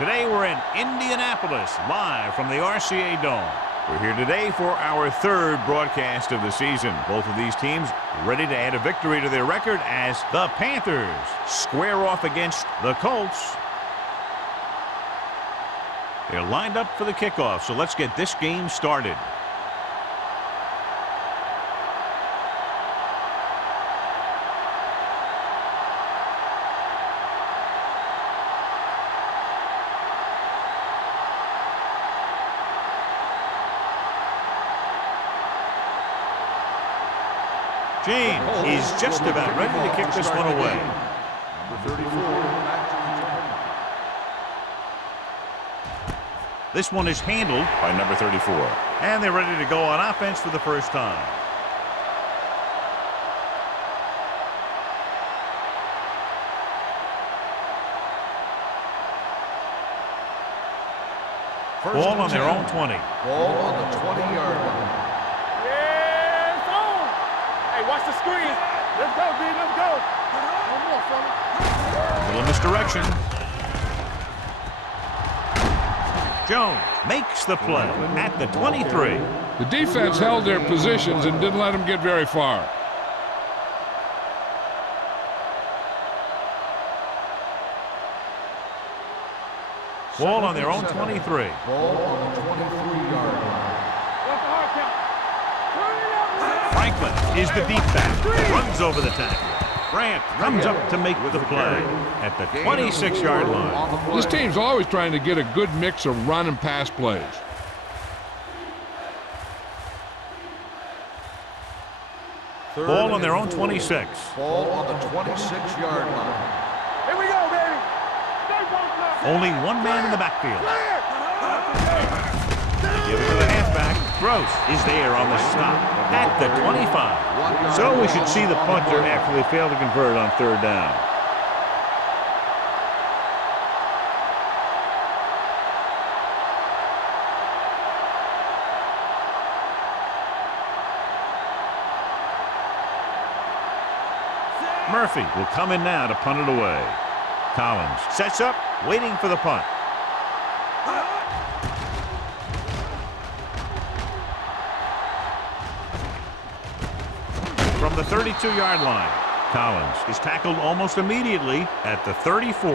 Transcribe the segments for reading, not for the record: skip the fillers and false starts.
Today we're in Indianapolis, live from the RCA Dome. We're here today for our third broadcast of the season. Both of these teams ready to add a victory to their record as the Panthers square off against the Colts. They're lined up for the kickoff, so let's get this game started. James is just about ready to kick this one away. Number 34. This one is handled by number 34. And they're ready to go on offense for the first time. Ball on their own 20. Ball on the 20-yard line. Watch the screen. Let's go, B. Let's go. One more, fella. A little misdirection. Jones makes the play at the 23. The defense held their positions and didn't let them get very far. Ball on their own 23. Ball on the 23-yard line. Franklin is the deep back. Runs over the tackle. Grant comes up to make the play at the 26-yard line. This team's always trying to get a good mix of run and pass plays. Ball on their own 26. Ball on the 26-yard line. Here we go, baby. Only one man in the backfield. They give it to the halfback. Gross is there on the stop at the 25. So we should see the punter after they fail to convert on third down. Murphy will come in now to punt it away. Collins sets up, waiting for the punt. From the 32-yard line, Collins is tackled almost immediately at the 34.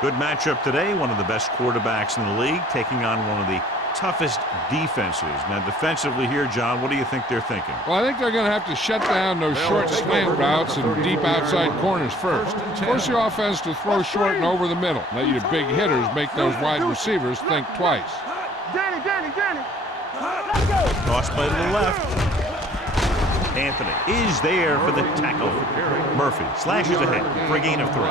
Good matchup today. One of the best quarterbacks in the league taking on one of the toughest defenses. Now, defensively here, John, what do you think they're thinking? Well, I think they're going to have to shut down those short slant routes and deep outside corners first. Force your offense to throw short and over the middle. Let your big hitters make those wide receivers think twice. Danny. Let's go. Toss play to the left. Anthony is there for the tackle. Murphy slashes ahead for a gain of 3.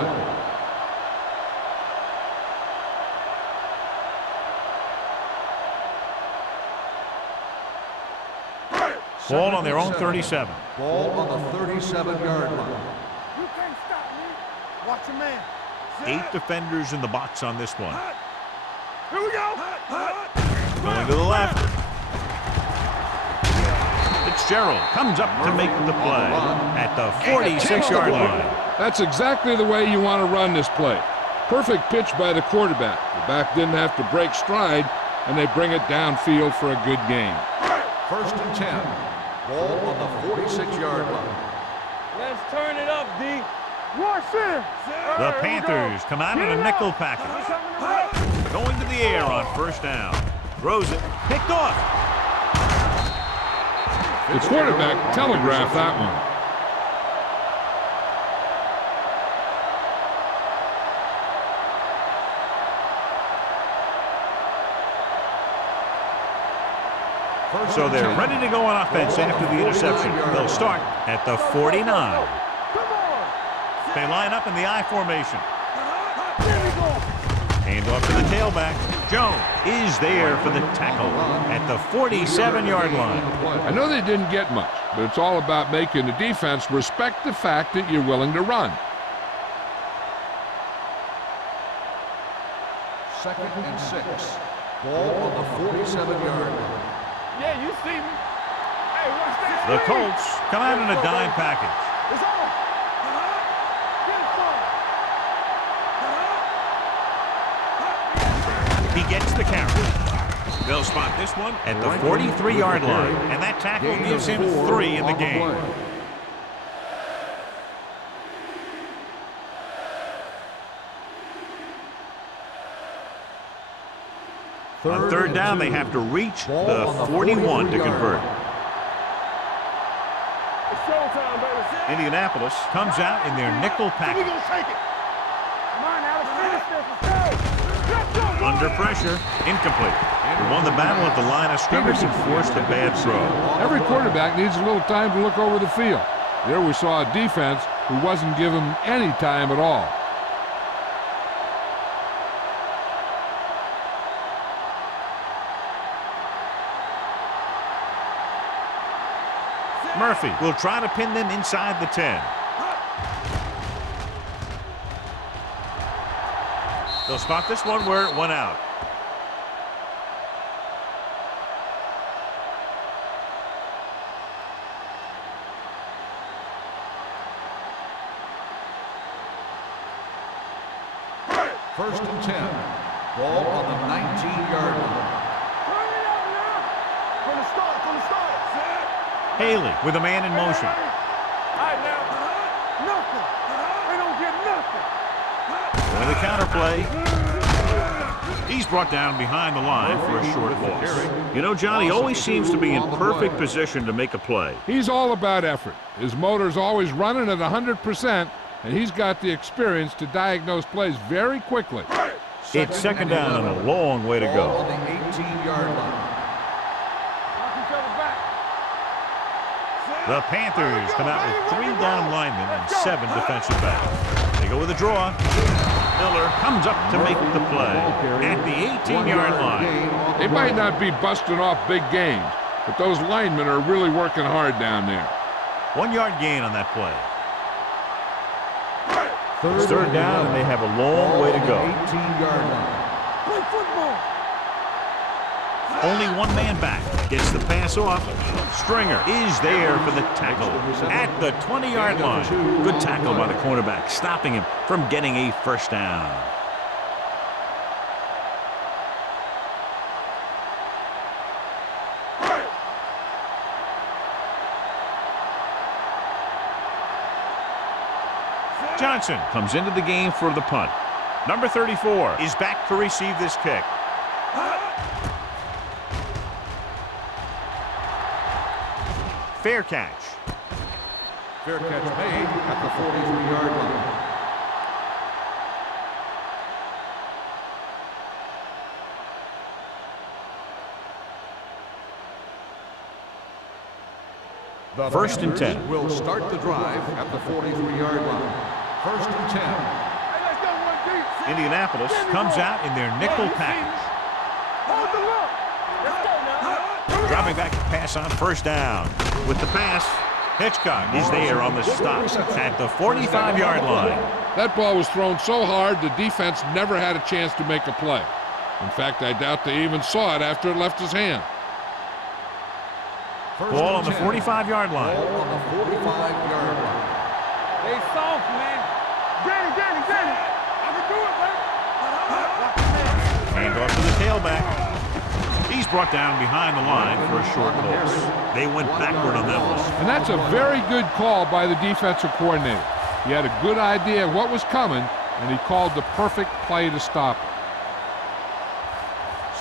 Ball on their own 37. Ball on the 37-yard line. You can't stop me. Watch your man. 8 defenders in the box on this one. Here we go. Going to the left. Fitzgerald comes up to make the play at the 46-yard line. That's exactly the way you want to run this play. Perfect pitch by the quarterback. The back didn't have to break stride, and they bring it downfield for a good gain. 1st and 10. Ball on the 46-yard line. Let's turn it up, D. Watch this. The Panthers come out in a nickel package. Going to the air on first down. Throws it. Picked off. The quarterback telegraphed that one. So they're ready to go on offense after the interception. They'll start at the 49. They line up in the I formation. Hand off to the tailback. Jones is there for the tackle at the 47-yard line. I know they didn't get much, but it's all about making the defense respect the fact that you're willing to run. 2nd and 6. Ball on the 47-yard line. Yeah, you see me. Hey, watch that. The Colts come out in a dime package. It's on. Get it, son. He gets the carry. They'll spot this one at the 43-yard line, and that tackle gives him 3 in the game. On third down, they have to reach the 41 to convert. It's showtime, baby. Indianapolis comes out in their nickel package. We're gonna take it. Come on now, let's finish this. Let's go. Under pressure, incomplete. They won the battle at the line of scrimmage and forced a bad throw. Every quarterback needs a little time to look over the field. There we saw a defense who wasn't given any time at all. Murphy will try to pin them inside the 10. They'll spot this one where it went out. First and 10. Ball on the 19-yard line. Turn it up now. From the start. Haley with a man in motion. All right, now. Nothing. They don't get nothing. With a counterplay. He's brought down behind the line for a short loss. You know, Johnny always seems to be in perfect position to make a play. He's all about effort. His motor's always running at 100%, and he's got the experience to diagnose plays very quickly. It's second down and a long way to Ball go. on the 18-yard line. Knock each other back. The Panthers come out with 3 down linemen and 7 defensive backs. They go with a draw. Miller comes up to make the play at the 18-yard line. They might not be busting off big games, but those linemen are really working hard down there. 1-yard gain on that play. It's third down, and they have a long way to go. 18-yard line. Play football. Only one man back. Gets the pass off. Stringer is there for the tackle at the 20-yard line. Good tackle by the cornerback, stopping him from getting a first down. Johnson comes into the game for the punt. Number 34 is back to receive this kick. Fair catch. Fair catch made at the 43-yard line. The First and 10. Panthers will start the drive at the 43-yard line. First and 10. Hey, let's go one deep. Indianapolis comes out in their nickel package. Hold the look. Let's go now. Dropping back to pass on first down. With the pass, Hitchcock is there on the stop at the 45-yard line. That ball was thrown so hard the defense never had a chance to make a play. In fact, I doubt they even saw it after it left his hand. Ball on the 45-yard line. Ball on the 45-yard line. They soft, man. Get it. I can do it, man. Hand off to the tailback. He's brought down behind the line for a short loss. They went backward on that one. And that's a very good call by the defensive coordinator. He had a good idea of what was coming, and he called the perfect play to stop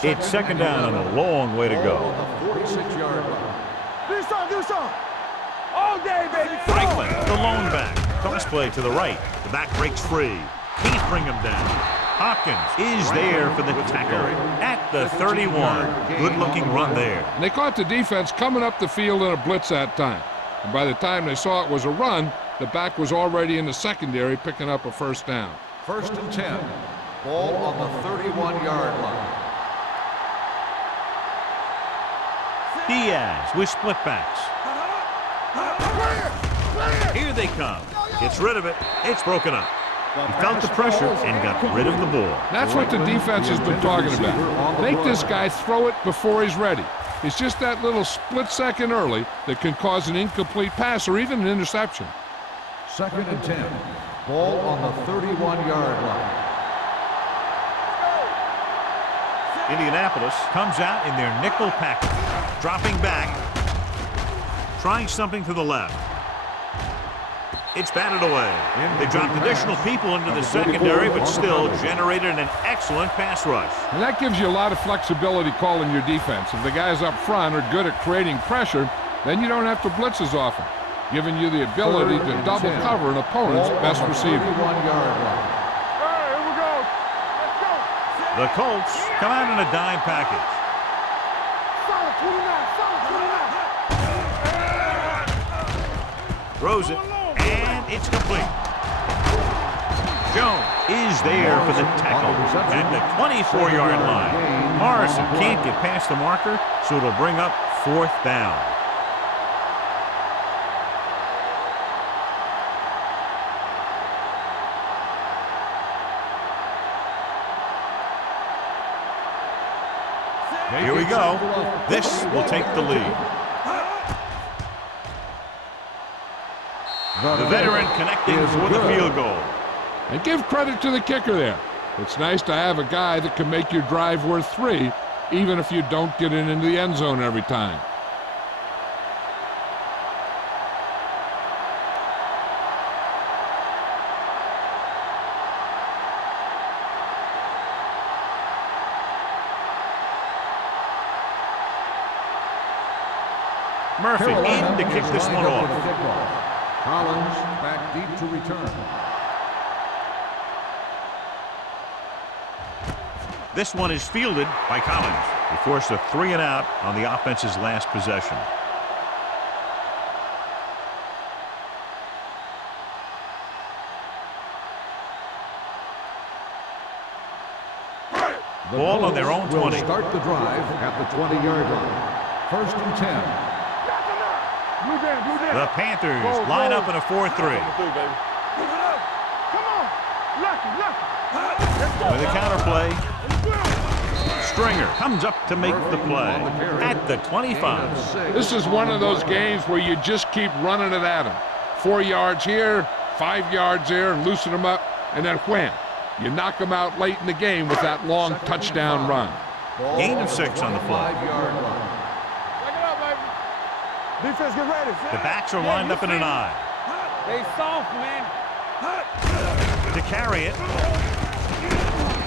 it. It's second down and a long way to go. On the 46-yard line. Do something. All day, baby. Franklin, the lone back. Toss play to the right. The back breaks free. He's bring him down. Hopkins is there for the tackle at the 31. Good-looking run there. And they caught the defense coming up the field in a blitz that time. And by the time they saw it was a run, the back was already in the secondary picking up a first down. First and 10. Ball on the 31-yard line. Diaz with split backs. Here they come. Gets rid of it. It's broken up. He felt the pressure and got rid of the ball. That's what the defense has been talking about. Make this guy throw it before he's ready. It's just that little split second early that can cause an incomplete pass or even an interception. Second and 10. Ball on the 31-yard line. Indianapolis comes out in their nickel package, dropping back, trying something to the left. It's batted away. They dropped additional people into the secondary, but still generated an excellent pass rush. And that gives you a lot of flexibility calling your defense. If the guys up front are good at creating pressure, then you don't have to blitz as often, giving you the ability to double cover an opponent's best receiver. The Colts come out in a dime package. Throws it, and it's complete. Jones is there for the tackle at the 24-yard line. Morrison can't get past the marker, so it'll bring up 4th down. Here we go. This will take the lead. The veteran connecting for the field goal. And give credit to the kicker there. It's nice to have a guy that can make your drive worth 3, even if you don't get it into the end zone every time. Murphy in to kick this one off. Collins back deep to return. This one is fielded by Collins. He forced a 3-and-out on the offense's last possession. Ball on their own 20. Start the drive at the 20-yard line. 1st and 10. The Panthers line up in a 4-3. With a counterplay, Stringer comes up to make the play at the 25. This is one of those games where you just keep running it at them. 4 yards here, 5 yards there, and loosen them up, and then wham. You knock them out late in the game with that long touchdown run. Gain of 6 on the play. Defense, get ready. The backs are lined up in an I. They soft, man. To carry it,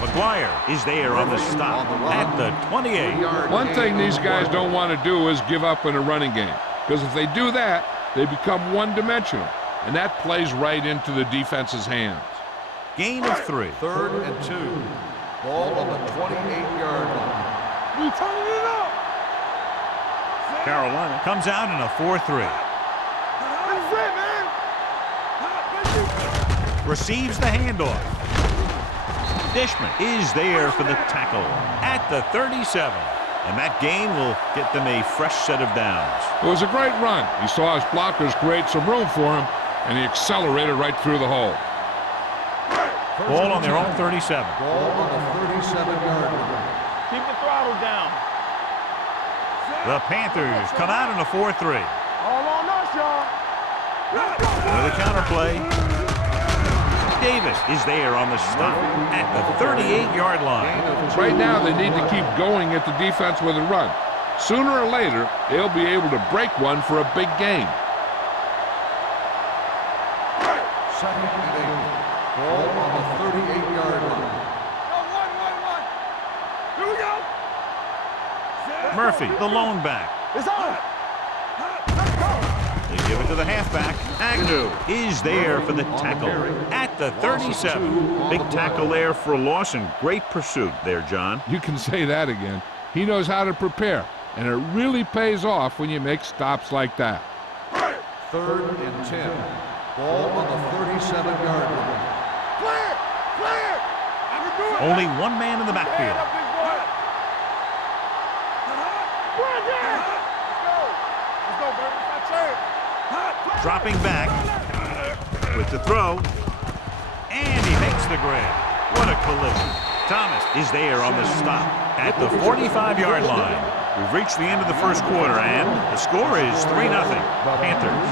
McGuire is there on the stop at the 28. One thing these guys don't want to do is give up in a running game, because if they do that, they become one-dimensional, and that plays right into the defense's hands. Gain of 3. 3rd and 2. Ball on the 28-yard line. We turning it up. Carolina comes out in a 4-3. That's it, man. Receives the handoff. Dishman is there for the tackle at the 37. And that gain will get them a fresh set of downs. It was a great run. He saw his blockers create some room for him, and he accelerated right through the hole. Ball on their own 37. Ball on the 37-yard line. Keep the throttle down. The Panthers come out in a 4-3. All on us, y'all. Let's go. With a counterplay, Davis is there on the stop at the 38-yard line. Right now, they need to keep going at the defense with a run. Sooner or later, they'll be able to break one for a big gain. 2nd and 8. Ball on the 38-yard line. Here we go. Murphy, the lone back. It's on. Let's go. They give it to the halfback. Agnew is there for the tackle at the 37. Big tackle there for a loss and great pursuit there, John. You can say that again. He knows how to prepare, and it really pays off when you make stops like that. 3rd and 10. Ball on the 37-yard line. Clear. Clear. I can do it. Only one man in the backfield. Dropping back with the throw, and he makes the grab. What a collision. Thomas is there on the stop at the 45-yard line. We've reached the end of the first quarter, and the score is 3-0 Panthers.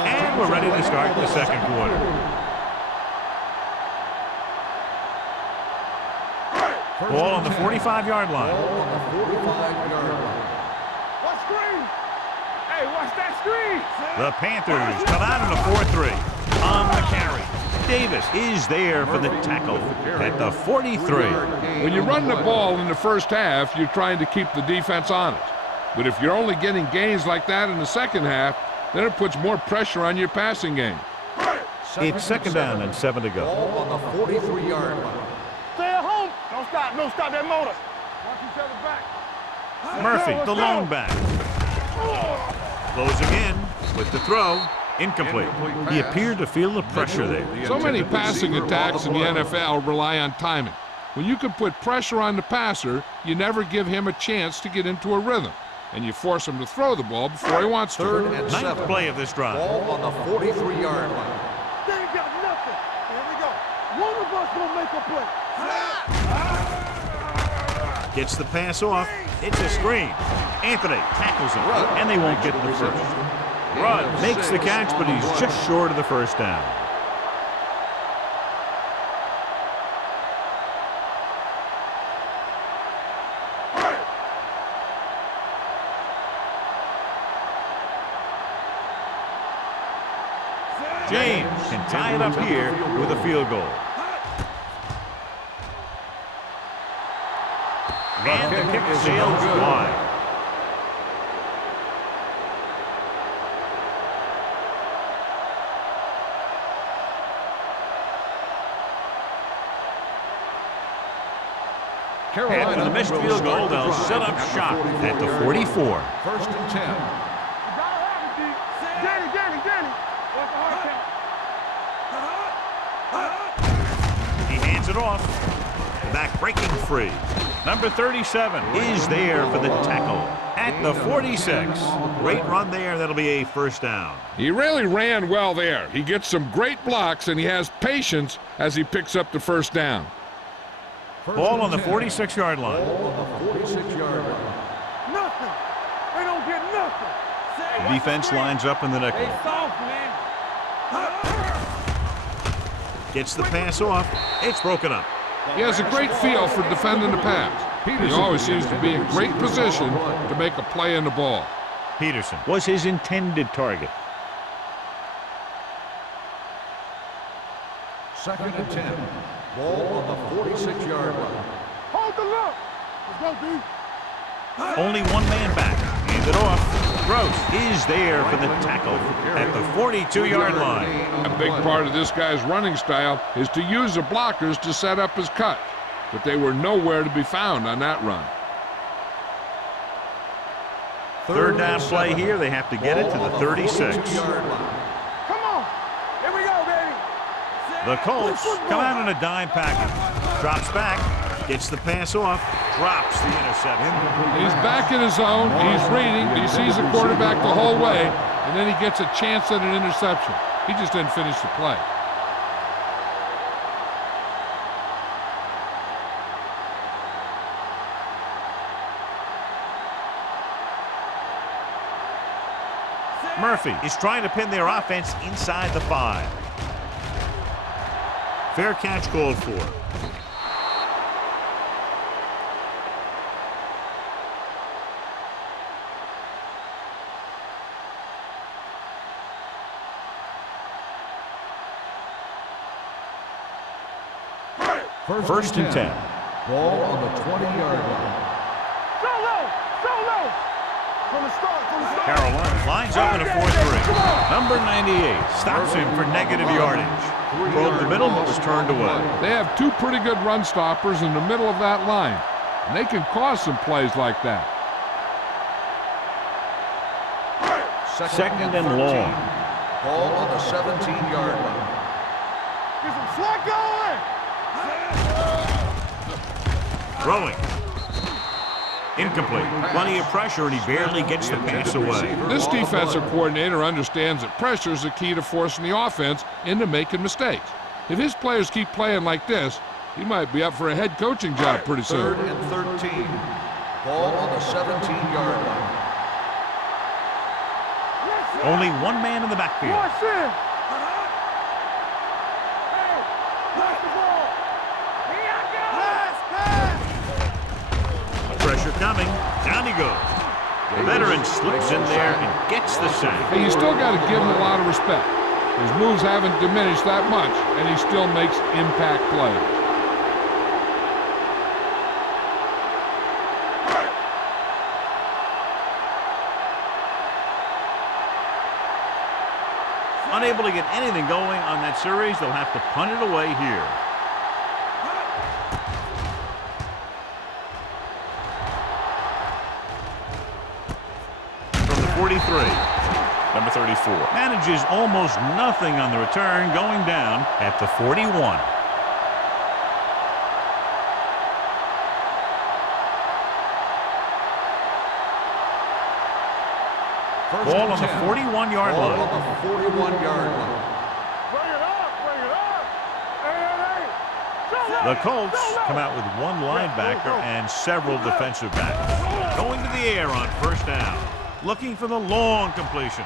And we're ready to start the second quarter. Ball on the 45-yard line. Ball on the 45-yard line. What screen? Hey, watch that screen. The Panthers come out in a 4-3. On the carry, Davis is there for the tackle at the 43. When you run the ball in the first half, you're trying to keep the defense honest. But if you're only getting gains like that in the second half, then it puts more pressure on your passing game. It's second down and 7 to go. Ball on the 43-yard line. Stay at home. Don't stop. Don't stop that motor. Watch each other back. Murphy, Let's the go. lone back. Closing in with the throw. Incomplete. He appeared to feel the pressure there. So many passing attacks in the NFL rely on timing. When you can put pressure on the passer, you never give him a chance to get into a rhythm, and you force him to throw the ball before he wants to. 3rd and 7. Ninth play of this drive. Ball on the 43-yard line. They ain't got nothing. Here we go. One of us gonna make a play. Gets the pass off. It's a screen. Anthony tackles him, and they won't get the first. Rudd makes the catch, but he's just short of the first down. James can tie it up here with a field goal. And the kick sails wide. After the missed field goal, they'll set up shop at the 44. 1st and 10. Danny. What's the hard count? He hands it off. The back breaking free. Number 37 is there for the tackle at the 46. Great run there. That'll be a first down. He really ran well there. He gets some great blocks, and he has patience as he picks up the first down. Ball on the 46-yard line. Ball on the 46-yard line. Nothing. They don't get nothing. The defense lines up in the nickel. They soft, man. Gets the pass off. It's broken up. He has a great feel for defending the pass. He always seems to be in great position to make a play in the ball. Peterson was his intended target. 2nd and 10. Ball on the 46-yard line. Hold the look. Let's go, D. Only one man back. Hand it off. Gross is there for the tackle at the 42-yard line. A big part of this guy's running style is to use the blockers to set up his cut, but they were nowhere to be found on that run. Third down play here. They have to get it to the 36. Come on. Here we go, baby. The Colts come out in a dime package. Drops back. Gets the pass off. Drops the interception. He's back in his zone. He's reading. He sees the quarterback the whole way, and then he gets a chance at an interception. He just didn't finish the play. Murphy is trying to pin their offense inside the 5. Fair catch called for. First and 10. Ball on the 20-yard line. Solo. From the start. Carolina lines up in a 4-3. Number 98 stops him for negative yardage. Probed the middle, but was turned away. They have two pretty good run stoppers in the middle of that line, and they can cause some plays like that. Second and long. Ball on the 17-yard line. Get some slack going. Throwing. Incomplete. Plenty of pressure, and he barely gets the pass away. This defensive coordinator understands that pressure is the key to forcing the offense into making mistakes. If his players keep playing like this, he might be up for a head coaching job pretty soon. 3rd and 13. Ball on the 17-yard line. Only one man in the backfield. Watch in. Hey, watch the ball. Here I go. Pass. coming. Down he goes. The veteran slips in there and gets the sack. Hey, you still got to give him a lot of respect. His moves haven't diminished that much, and he still makes impact plays. Unable to get anything going on that series, they'll have to punt it away here. From the 43. Number 34. Manages almost nothing on the return, going down at the 41. Ball on the 41-yard line. On the 41-yard line. Bring it up, bring it up. Hey. The Colts come out with one linebacker and several defensive backs. Going to the air on first down. Looking for the long completion.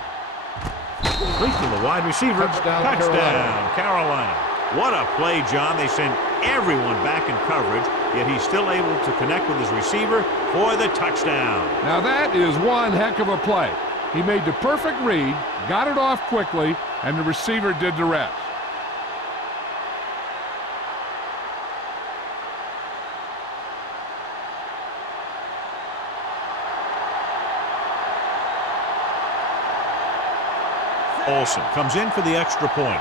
Complete to the wide receiver. Touchdown, Carolina. What a play, John. They send everyone back in coverage, yet he's still able to connect with his receiver for the touchdown. Now that is one heck of a play. He made the perfect read, got it off quickly, and the receiver did the rest. Olsen comes in for the extra point.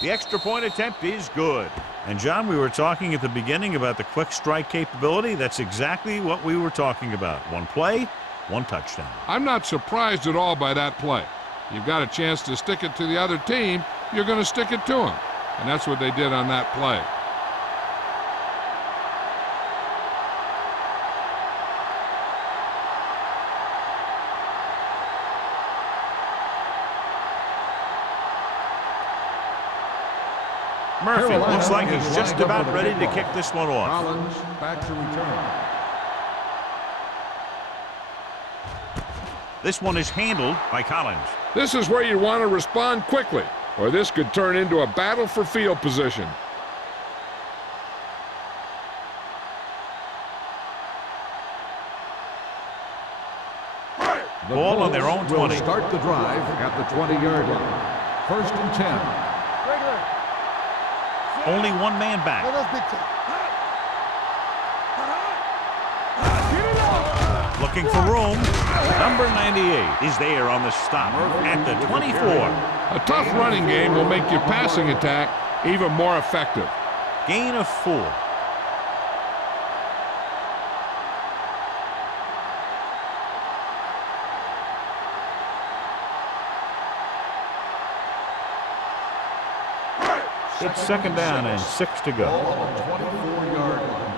The extra point attempt is good. And John, we were talking at the beginning about the quick strike capability. That's exactly what we were talking about. One play, one touchdown. I'm not surprised at all by that play. You've got a chance to stick it to the other team, you're going to stick it to them. And that's what they did on that play. Murphy Carolina looks like is he's just lined up about with the ready to kickball. kick this one off. Collins back to return. This one is handled by Collins. This is where you want to respond quickly, or this could turn into a battle for field position. Ball on their own 20. Will start the drive at the 20-yard line. First and 10. Only one man back. Looking for room. Number 98 is there on the stop at the 24. A tough running game will make your passing attack even more effective. Gain of 4. It's second down and 6 to go. Ball on the 24-yard line.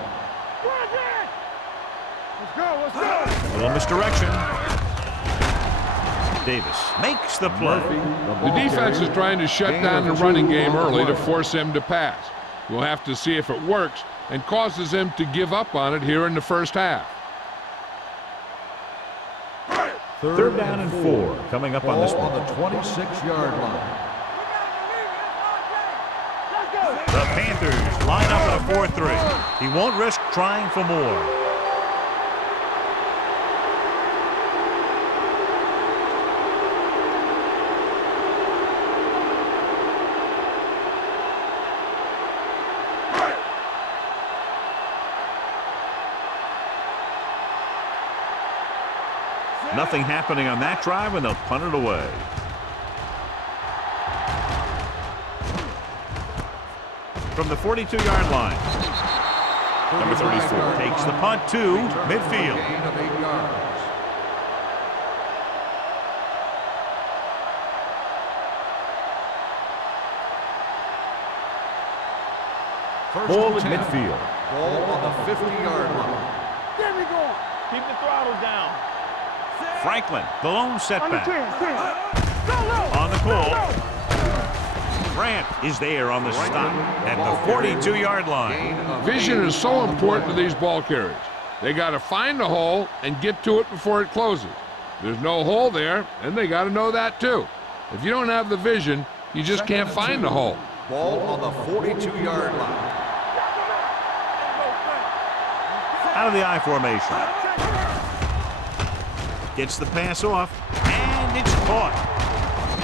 Let's go, let's go. A little misdirection. Davis makes the play. The defense is trying to shut down the running game early to force him to pass. We'll have to see if it works and causes him to give up on it here in the first half. Third down and 4 coming up on this Ball one. on the 26-yard line. The Panthers line up in a 4-3. He won't risk trying for more. Nothing happening on that drive, and they'll punt it away. From the 42-yard line. Number 34 takes the punt to midfield. Gain of 8 yards. Ball First at and 10. midfield. Ball on the 50-yard line. There we go. Keep the throttle down. Franklin, the lone On the setback. 10. Go low. On the call. Grant is there on the stop at the 42-yard line. Vision is so important to these ball carriers. They got to find the hole and get to it before it closes. There's no hole there, and they got to know that too. If you don't have the vision, you just can't find the hole. Ball on the 42-yard line. out of the I formation. Gets the pass off, and it's caught.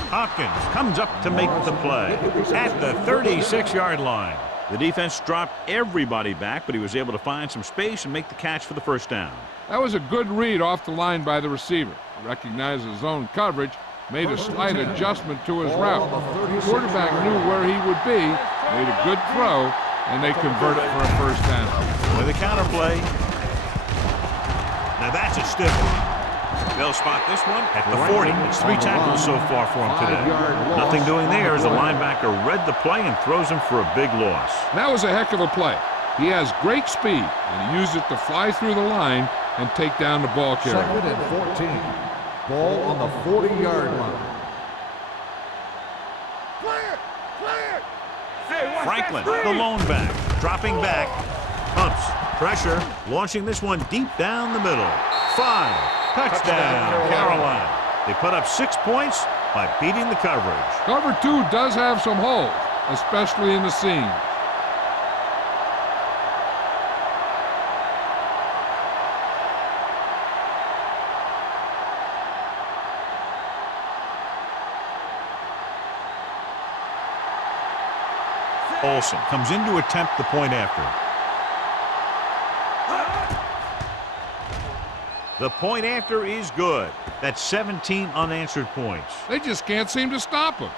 Hopkins comes up to make the play at the 36-yard line. The defense dropped everybody back, but he was able to find some space and make the catch for the first down. That was a good read off the line by the receiver. Recognized his zone coverage, made a slight adjustment to his route. The quarterback knew where he would be, made a good throw, and they converted for a first down. With a counter play. Now that's a stiff one. They'll spot this one at the 40. It's 3 tackles so far for him today. Nothing doing there as the linebacker read the play and throws him for a big loss. That was a heck of a play. He has great speed, and he used it to fly through the line and take down the ball carrier. 2nd and 14. Ball on the 40-yard line. Franklin, the lone back, dropping back, pumps, pressure, launching this one deep down the middle. 5. Touchdown, Carolina. They put up 6 points by beating the coverage. Cover 2 does have some holes, especially in the seam. Olsen comes in to attempt the point after. The point after is good. That's 17 unanswered points. They just can't seem to stop him.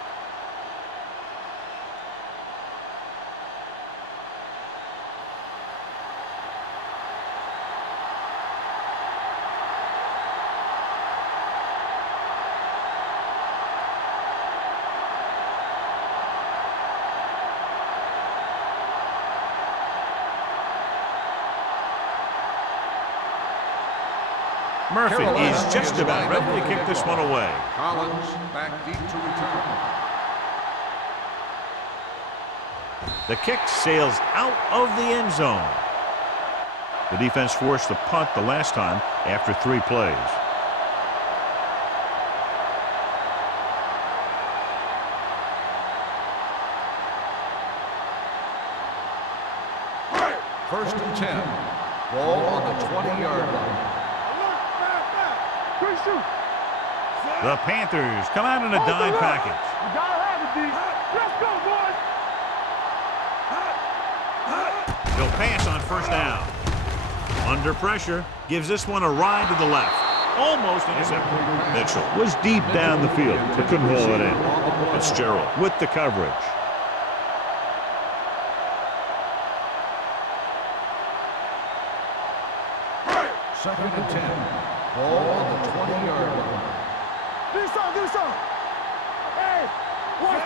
Murphy is just about ready to kick this one away. Collins back deep to return. The kick sails out of the end zone. The defense forced the punt the last time after 3 plays. First and 10. Ball on the 20-yard line. The Panthers come out in a dime package. You gotta have it, D. Let's go, boys. They'll pass on first down. Under pressure, gives this one a ride to the left. Almost intercepted. Mitchell was deep down the field, but couldn't haul it in. Fitzgerald with the coverage. Second and 10. Ball on the 20-yard line. Hey,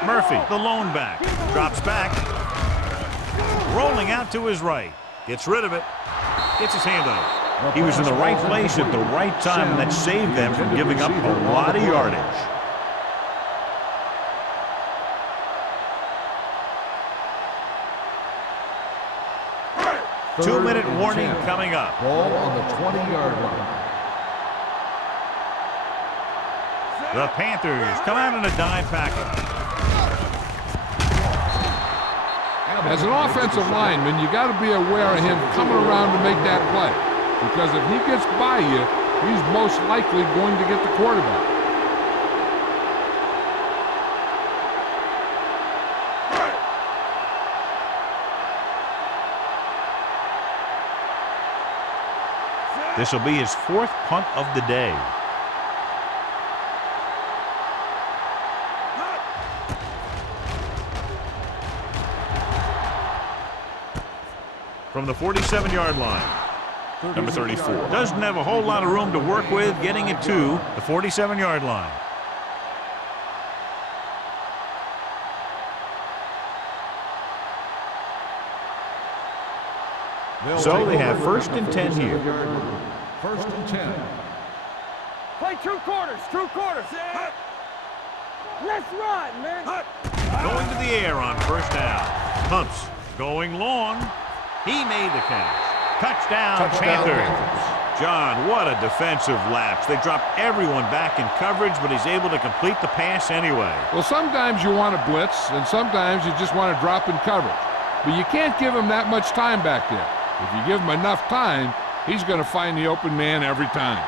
Murphy, the lone back, drops back, rolling out to his right, gets rid of it, gets his hand on it. He was in the right place at the right time, and that saved them from giving up a lot of yardage. Two-minute warning coming up. Ball on the 20-yard line. The Panthers come out in a dime package. As an offensive lineman, you got to be aware of him coming around to make that play. Because if he gets by you, he's most likely going to get the quarterback. This will be his 4th punt of the day. From the 47-yard line, number 34 doesn't have a whole lot of room to work with getting it to the 47-yard line. So they have first and 10 here. First and 10. play 2 quarters, 2 quarters. Let's run, man. Going to the air on first down. Pumps, going long. He made the catch. Touchdown, Panthers. John, what a defensive lapse. They dropped everyone back in coverage, but he's able to complete the pass anyway. Well, sometimes you want to blitz, and sometimes you just want to drop in coverage. But you can't give him that much time back there. If you give him enough time, He's going to find the open man every time.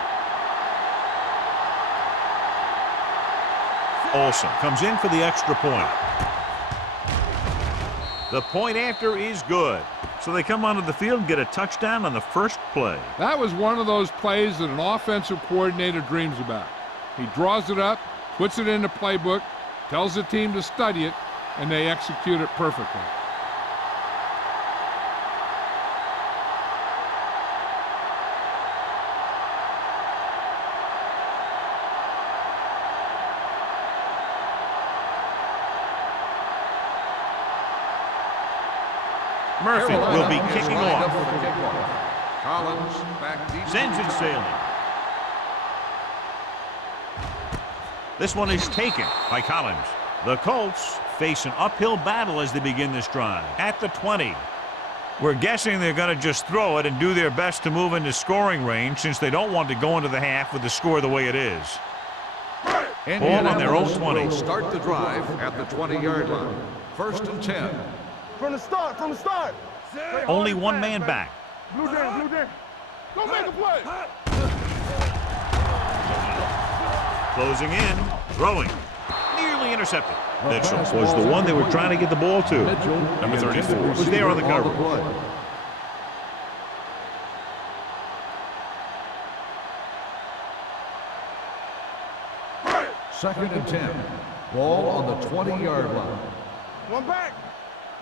Olsen comes in for the extra point. The point after is good. So they come onto the field and get a touchdown on the first play. That was one of those plays that an offensive coordinator dreams about. He draws it up, puts it in the playbook, tells the team to study it, and they execute it perfectly. Murphy will be kicking off. Collins back deep. Sends it sailing. This one is taken by Collins. The Colts face an uphill battle as they begin this drive. At the 20. We're guessing they're going to just throw it and do their best to move into scoring range since they don't want to go into the half with the score the way it is. Ball on their own 20. Will start the drive at the 20-yard line. 1st and 10. From the start, from the start. Only one man back. Blue down, blue down. Don't make a play. Closing in, throwing. Nearly intercepted. Mitchell was the one they were trying to get the ball to. Number 34 was there on the cover. 2nd and 10. Ball on the 20-yard line. One back.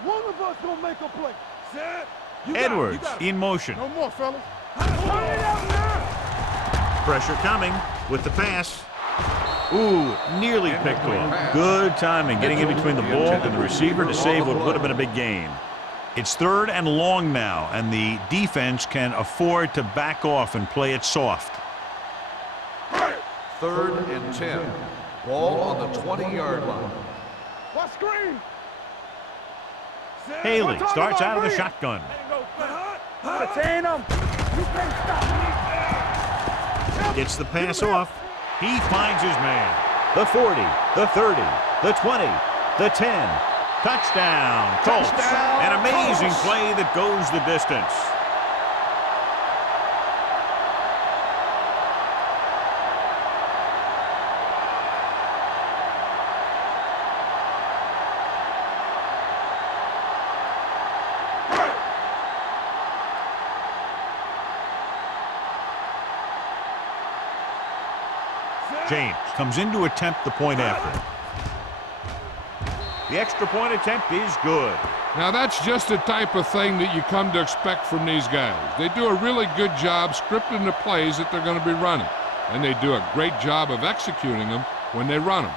One of us gonna make a play. Set. Edwards in motion. No more, fellas. Turn it out now. Pressure coming with the pass. Ooh, nearly picked off. Good timing getting in between the ball and the receiver to save what would have been a big gain. It's 3rd and long now, and the defense can afford to back off and play it soft. 3rd and 10. Ball on the 20-yard line. What screen? Haley starts out of the shotgun. Detain him. You can't stop. Gets the pass off. He finds his man. The 40, the 30, the 20, the 10. Touchdown, Colts. An amazing play that goes the distance. James comes in to attempt the point after. The extra point attempt is good. Now that's just the type of thing that you come to expect from these guys. They do a really good job scripting the plays that they're going to be running. And they do a great job of executing them when they run them.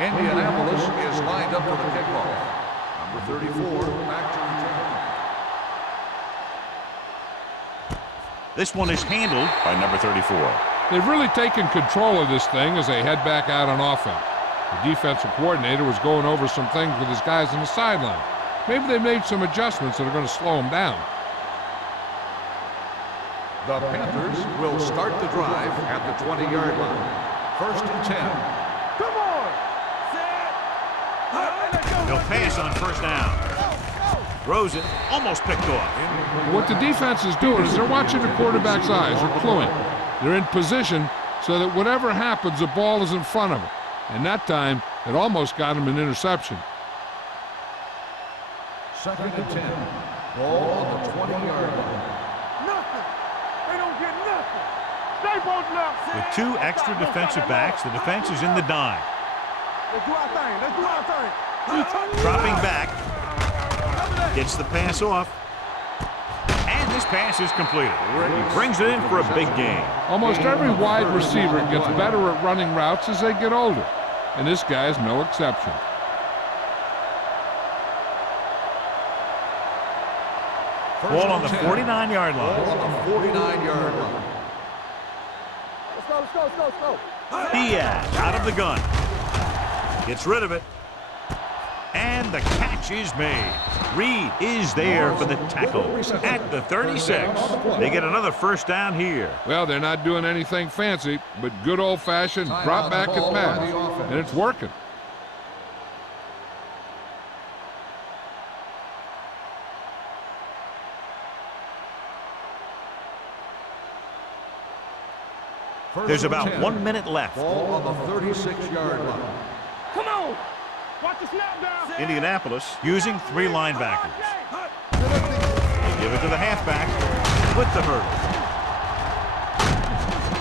Indianapolis is lined up for the kickoff. Number 34, back to return. This one is handled by number 34. They've really taken control of this thing as they head back out on offense. The defensive coordinator was going over some things with his guys on the sideline. Maybe they made some adjustments that are going to slow them down. The Panthers will start the drive at the 20-yard line. 1st and 10. Come on. They'll pass on 1st down. Throws it, almost picked off. What the defense is doing is they're watching the quarterback's eyes. They're cluing. They're in position so that whatever happens, the ball is in front of them. And that time, it almost got him an interception. 2nd and 10. Ball on the 20-yard line. Nothing. They don't get nothing. Stay both now. With 2 extra defensive backs, the defense is in the dime. Let's do our thing. Let's do our thing. Dropping back. Gets the pass off. And this pass is completed. He brings it in for a big gain. Almost every wide receiver gets better at running routes as they get older. And this guy is no exception. Ball on the 49-yard line. Ball on the 49-yard line. Let's go, let's go, let's go, let's go. Diaz out of the gun. Gets rid of it. And the catch is made. Reed is there for the tackle at the 36. They get another first down here. Well, they're not doing anything fancy, but good old-fashioned drop back and pass, and it's working. There's about 1 minute left. Ball on the 36-yard line. Come on. Watch the snap down. Indianapolis using 3 linebackers. They give it to the halfback with the hurdle.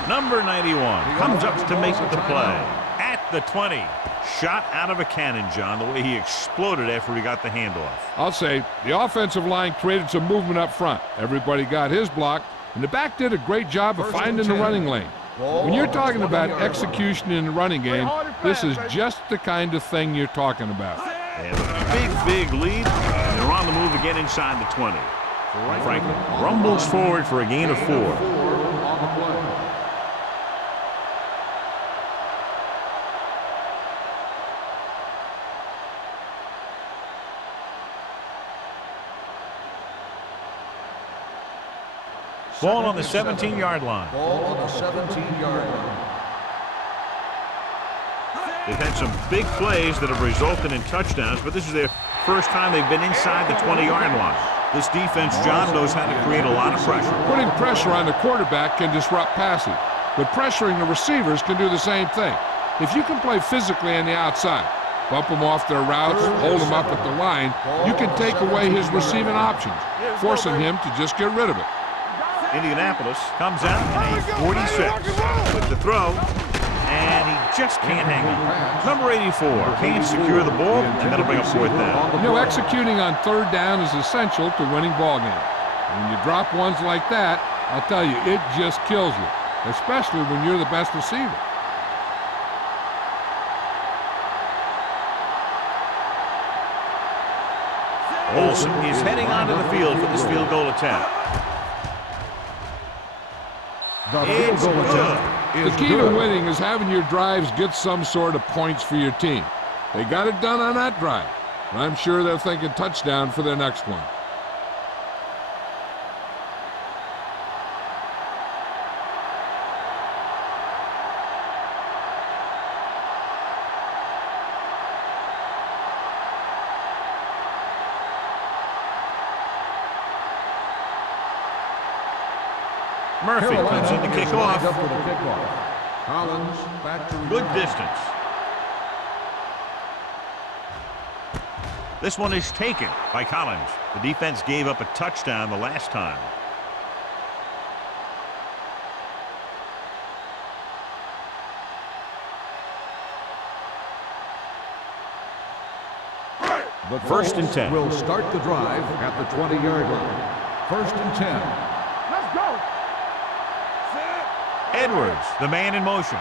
Number 91 comes up to make the play at the 20. Shot out of a cannon, John, the way he exploded after he got the handoff. I'll say the offensive line created some movement up front. Everybody got his block, and the back did a great job of finding the running lane. When you're talking about execution in the running game, this is just the kind of thing you're talking about. They have a big lead, and they're on the move again inside the 20. Franklin rumbles forward for a gain of 4. Ball on the 17-yard line. Ball on the 17-yard line. They've had some big plays that have resulted in touchdowns, but this is their first time they've been inside the 20-yard line. This defense, John, knows how to create a lot of pressure. Putting pressure on the quarterback can disrupt passing, but pressuring the receivers can do the same thing. If you can play physically on the outside, bump them off their routes, hold them up at the line, you can take away his receiving options, forcing him to just get rid of it. Indianapolis comes out in a 46 with the throw, and he just can't hang on. Number 84 can't secure the ball, and that'll bring up 4th down. You know, executing on 3rd down is essential to winning ball games. When you drop ones like that, I'll tell you, it just kills you, especially when you're the best receiver. Olsen is heading onto the field for this field goal attempt. It's good. The key to winning is having your drives get some sort of points for your team. They got it done on that drive, and I'm sure they're thinking touchdown for their next one. Murphy comes in to kick off. Collins back to Good distance. This one is taken by Collins. The defense gave up a touchdown the last time. The First and 10. Will start the drive at the 20-yard line. 1st and 10. Let's go. Edwards, the man in motion.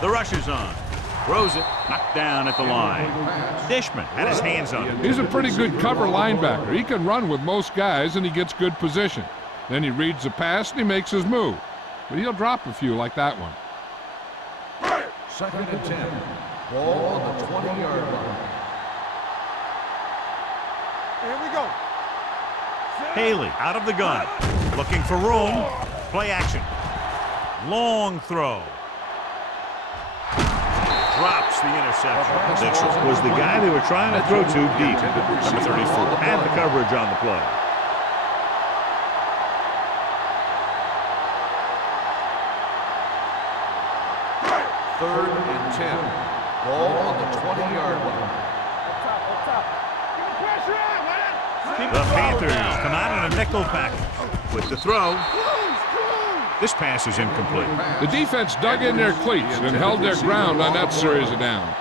The rush is on. Throws it, knocked down at the line. Dishman had his hands on it. He's a pretty good cover linebacker. He can run with most guys, and he gets good position. Then he reads the pass, and he makes his move. But he'll drop a few like that one. 2nd and 10. Ball on the 20-yard line. Here we go. Haley out of the gun. Looking for room. Play action. Long throw. Drops the interception. Mitchell was the guy they were trying to throw to deep. Number 34 had the coverage on the play. Third and 10. Ball on the 20-yard line. The Panthers come out in a nickel package with the throw. This pass is incomplete. The defense dug in their cleats and held their ground on that series of downs.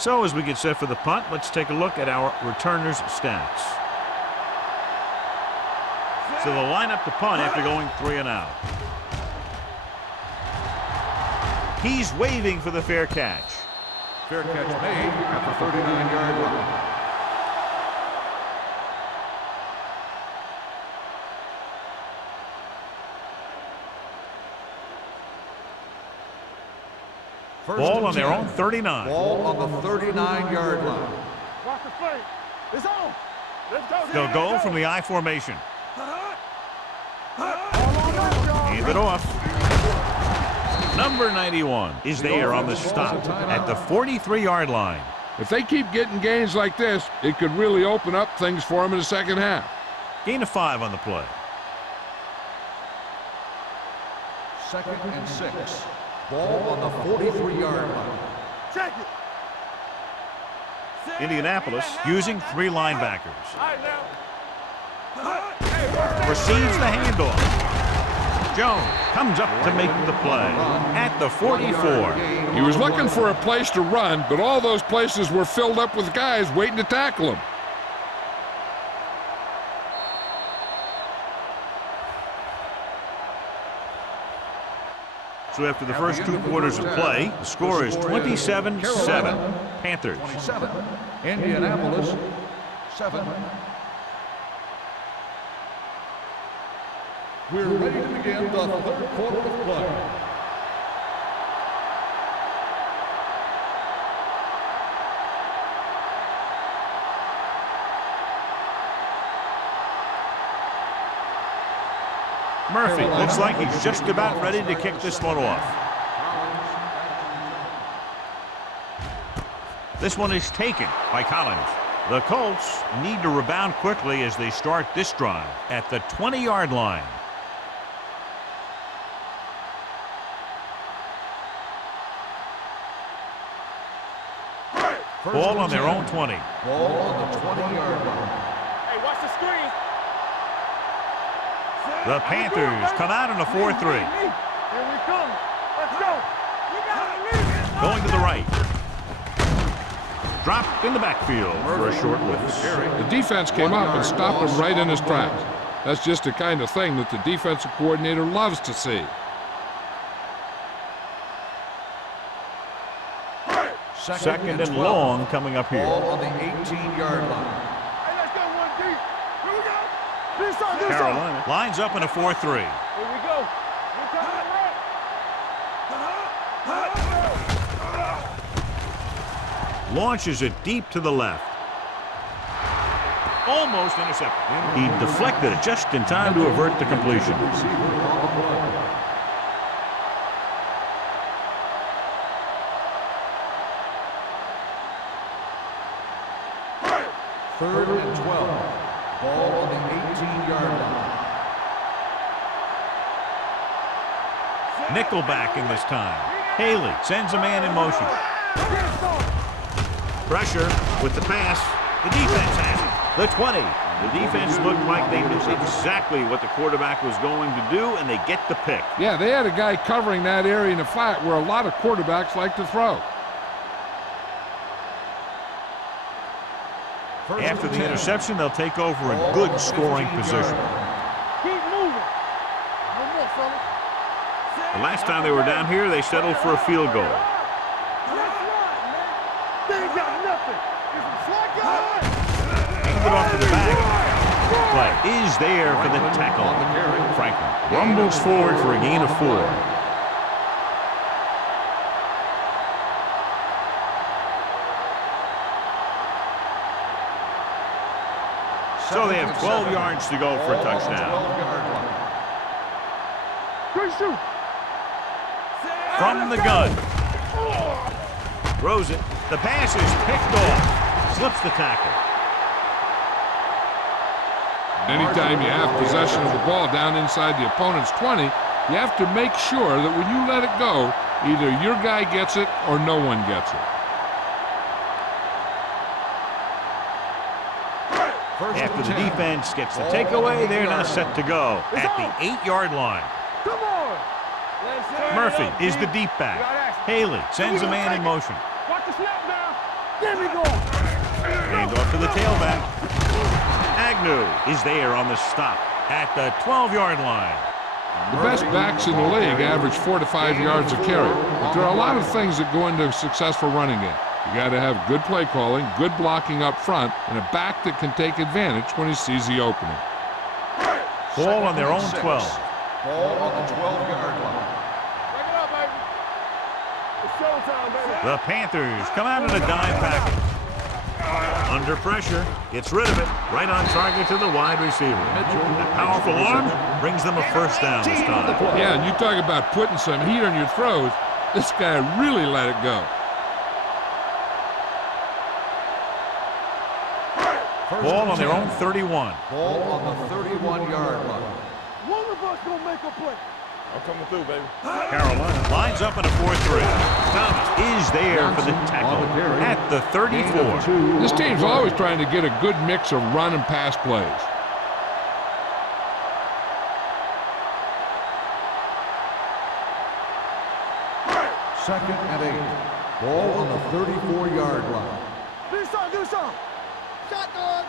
So as we get set for the punt, let's take a look at our returners' stats. So they'll line up to punt after going 3 and out. He's waving for the fair catch. Fair catch made at the 39-yard line. Ball on their own 39. Ball on the 39-yard line. Watch the fake. It's on. Let's go. They'll go from the I formation. Hand it off. Number 91 is there on the stop at the 43-yard line. If they keep getting gains like this, it could really open up things for them in the second half. Gain of 5 on the play. 2nd and 6. Ball on the 43-yard line. Check it. Indianapolis using 3 linebackers. All right, now. Receives the handoff. Jones comes up to make the play at the 44. He was looking for a place to run, but all those places were filled up with guys waiting to tackle him. So after the first 2 quarters of play, the score is 27-7. Panthers. 27. Indianapolis 7. We're ready to begin the 3rd quarter of play. Murphy looks like he's just about ready to kick this one off. This one is taken by Collins. The Colts need to rebound quickly as they start this drive at the 20-yard line. Ball on their own 20. Ball on the 20-yard line. Hey, watch the screen. The Panthers come out in a 4-3. Here we come. Let's go. We gotta leave it. Going to the right. Dropped in the backfield for a short loss. The defense came up and stopped him right in his tracks. That's just the kind of thing that the defensive coordinator loves to see. Second and long coming up here. Ball on the 18-yard line. Hey, let's go one deep. Here we go. This on, this on. Carolina lines up in a 4-3. Here we go. We're coming right. Launches it deep to the left. Almost intercepted. He deflected it just in time to avert the completion. Third and 12. Ball on the 18-yard line. Nickelback in this time. Haley sends a man in motion. Pressure with the pass. The defense has it. The 20. The defense looked like they knew exactly what the quarterback was going to do, and they get the pick. Yeah, they had a guy covering that area in the flat where a lot of quarterbacks like to throw. After the interception, they'll take over in good scoring position. Keep moving. No more, fella. The last time they were down here, they settled for a field goal. That's right, man. They ain't got nothing. It's a slack guy. Hand it off to the back. Play is there for the tackle. Franklin rumbles forward for a gain of 4. So they have 12 yards to go for a touchdown. Great shoot. From the gun. Throws it. The pass is picked off. Slips the tackle. Anytime you have possession of the ball down inside the opponent's 20, you have to make sure that when you let it go, either your guy gets it or no one gets it. After the defense gets the takeaway, they're now set to go at the 8-yard line. Come on. Murphy is the deep back. Haley sends a man in motion. Watch the snap now. There we go. Hand off to the tailback. Agnew is there on the stop at the 12-yard line. The best backs in the league average 4 to 5 yards a carry, but there are a lot of things that go into a successful running game. You got to have good play calling, good blocking up front, and a back that can take advantage when he sees the opening. Ball on their own 12. Ball on the 12-yard line. Back it up, baby. It's time, baby. The Panthers come out in a dime package. Under pressure, gets rid of it, right on target to the wide receiver. That powerful arm brings them a first down this time. Yeah, and you talk about putting some heat on your throws. This guy really let it go. Ball on their own 31. Ball on the 31-yard line. One of us gonna make a play. I'm coming through, baby. Carolina lines up in a 4-3. Thomas is there for the tackle at the 34. This team's always trying to get a good mix of run and pass plays. Second and 8. Ball on the 34-yard line. Do something. Shotgun.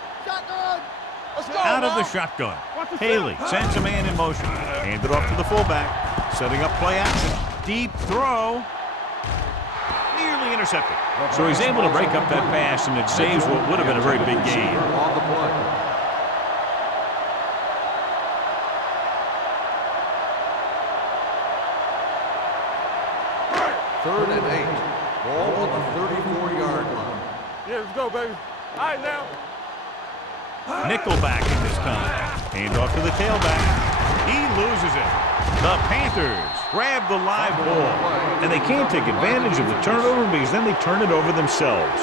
Let's go, Out of the Mom. shotgun. Watch the Haley snap. sends a man in motion. Hand it off to the fullback. Setting up play action. Deep throw. Nearly intercepted. So he's able to break up that pass, and it saves what would have been a very big gain. On the play. Third and 8. Ball on the 34-yard line. Yeah, let's go, baby. All right, now. Nickelback in this time. Hand off to the tailback. He loses it. The Panthers grab the live ball, and they can't take advantage of the turnover because then they turn it over themselves.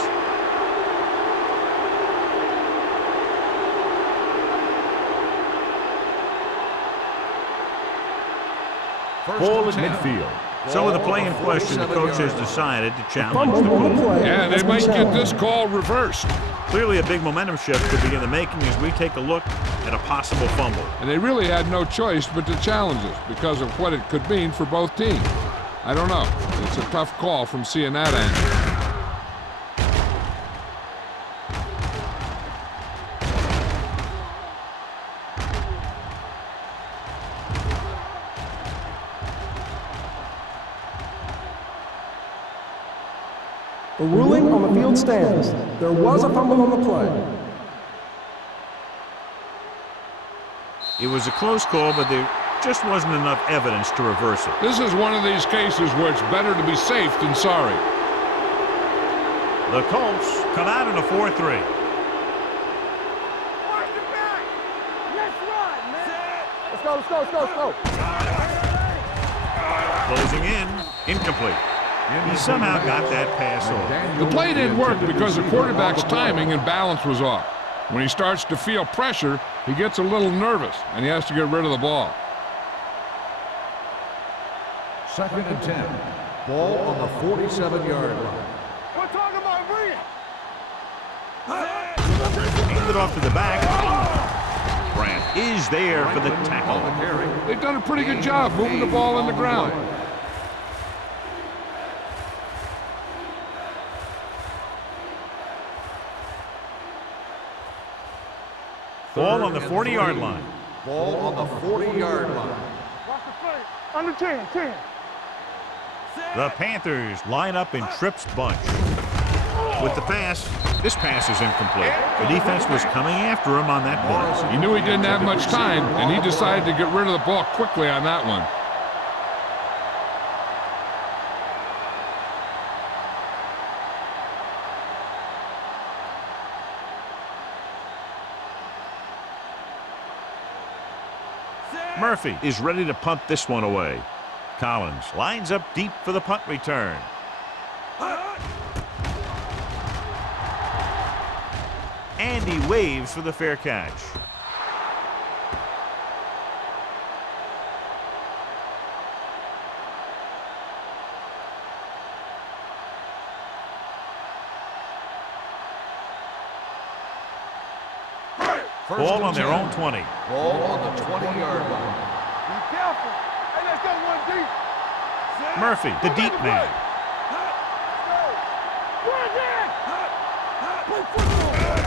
Ball at midfield. So with the play in question, the coach has decided to challenge the call. Yeah, they might get this call reversed. Clearly a big momentum shift could be in the making as we take a look at a possible fumble. And they really had no choice but to challenge it because of what it could mean for both teams. I don't know. It's a tough call from seeing that angle. The ruling on the field stands. There was a fumble on the play. It was a close call, but there just wasn't enough evidence to reverse it. This is one of these cases where it's better to be safe than sorry. The Colts come out in a 4-3. Watch the back. Let's run, man. Let's go. Closing in, incomplete. He somehow got that pass off. The play didn't work because the quarterback's timing and balance was off. When he starts to feel pressure, he gets a little nervous, and he has to get rid of the ball. Second and 10. Ball on the 47-yard line. We're talking about bringing. Hand it off to the back. Grant is there for the tackle. They've done a pretty good job moving the ball in the ground. Ball on the 40-yard line. Ball on the 40-yard line. Watch the play. Under 10. The Panthers line up in Tripp's bunch. With the pass, this pass is incomplete. The defense was coming after him on that play. He knew he didn't have much time, and he decided to get rid of the ball quickly on that one. Murphy is ready to punt this one away. Collins lines up deep for the punt return. And he waves for the fair catch. Ball on their own 20. Ball on the 20-yard line. Be careful. Hey, let's go one deep. Murphy, the deep man.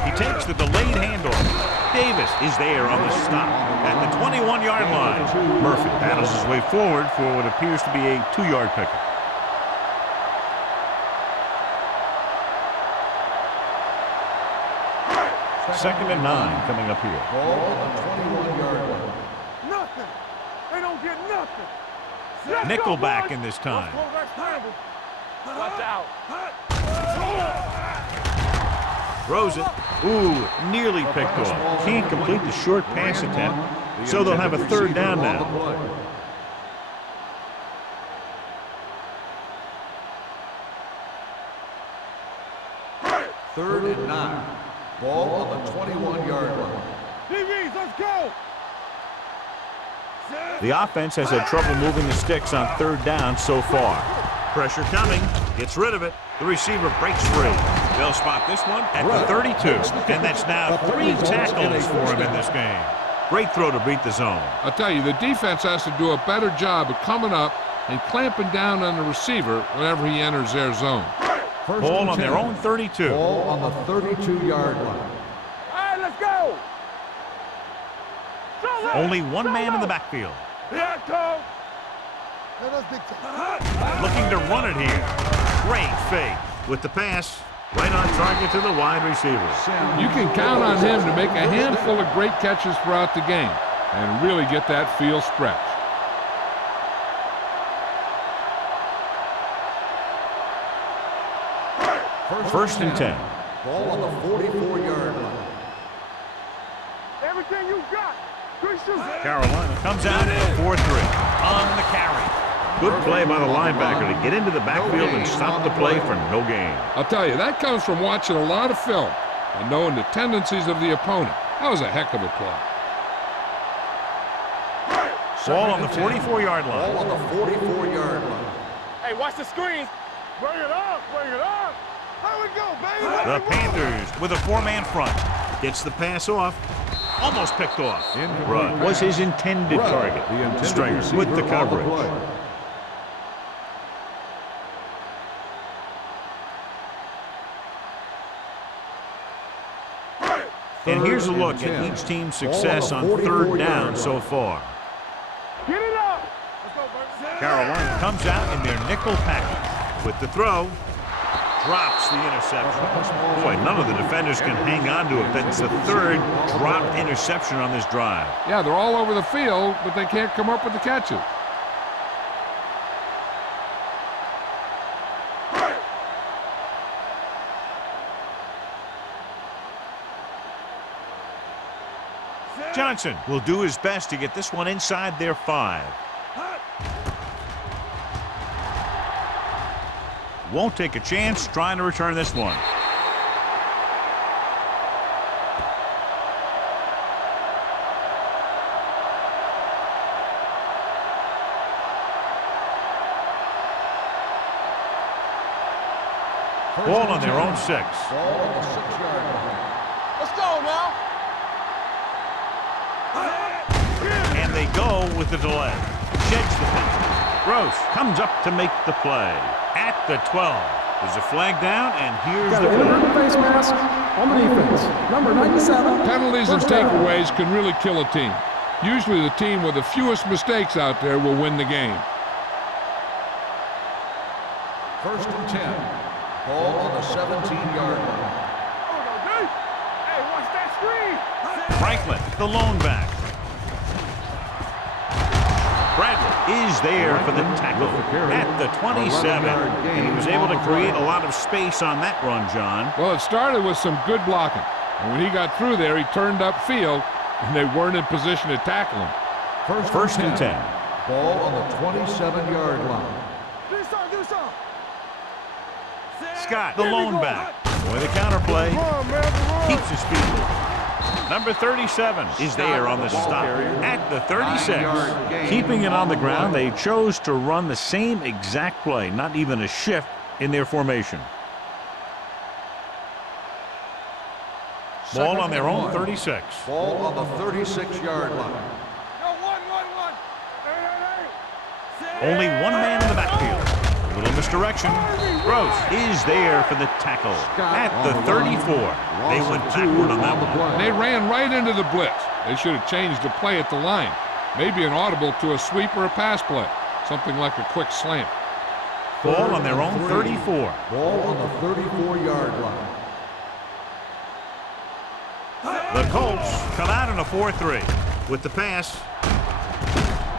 He takes the delayed handoff. Davis is there on the stop at the 21-yard line. Murphy battles his way forward for what appears to be a 2-yard pickup. Second and 9 coming up here. Ball on the 21-yard line. Nothing. They don't get nothing. Nickelback in this time. Watch out. Throws it. Ooh, nearly picked off. Can't complete the short pass attempt, so they'll have a third down now. Third and 9. Ball on the 21-yard line. DBs, let's go. The offense has had trouble moving the sticks on third down so far. Pressure coming. Gets rid of it. The receiver breaks free. They'll spot this one at the 32. And that's now 3 tackles for him in this game. Great throw to beat the zone. I'll tell you, the defense has to do a better job of coming up and clamping down on the receiver whenever he enters their zone. Ball on their own 32. Ball on the 32-yard line. All right, let's go. Only one man in the backfield. Yeah, go. Looking to run it here. Great fake with the pass. Right on target to the wide receiver. You can count on him to make a handful of great catches throughout the game and really get that field stretch. First and 10. Ball on the 44-yard line. Everything you got. Carolina comes out in a 4-3 on the carry. Good play by the linebacker to get into the backfield and stop the play for no gain. I'll tell you, that comes from watching a lot of film and knowing the tendencies of the opponent. That was a heck of a play. Ball on the 44-yard line. Ball on the 44-yard line. Hey, watch the screen. Bring it up, bring it up. There we go, baby. The Panthers with a 4-man front. Gets the pass off. Almost picked off. Rudd was his intended target. Stringer with the coverage. And here's a look at each team's success on third down so far. Get it up. Let's go, Bert. Carolina comes out in their nickel package. With the throw, drops the interception. Boy, none of the defenders can hang on to it. That's the third dropped interception on this drive. Yeah, they're all over the field, but they can't come up with the catches. Johnson will do his best to get this one inside their 5. Won't take a chance trying to return this one. Ball on their own 6. Ball on the 6-yard line. Let's go now. And they go with the delay. Sheds the penalty. Gross comes up to make the play. At the 12. There's a flag down, and here's Got the an play. inadvertent face mask on the defense. Number 97. Penalties and First down. takeaways can really kill a team. Usually the team with the fewest mistakes out there will win the game. First and 10. Ball on the 17-yard line. Hey, watch that screen. Franklin, the lone back. Bradley is there for the tackle at the 27. And he was able to create a lot of space on that run, John. Well, it started with some good blocking. And when he got through there, he turned upfield, and they weren't in position to tackle him. First and 10. Ball on the 27-yard line. Do something. Scott, the lone back. Boy, the counterplay keeps his feet. Number 37 is there on the stop at the 36. Keeping it on the ground, they chose to run the same exact play, not even a shift in their formation. Ball on their own 36. Ball on the 36-yard line. Go, one. Hey. Only one man in the backfield. A little misdirection. Gross is there for the tackle at the 34. They went backward on that one. They ran right into the blitz. They should have changed the play at the line. Maybe an audible to a sweep or a pass play. Something like a quick slant. Ball on their own 34. Ball on the 34-yard line. The Colts come out in a 4-3 with the pass.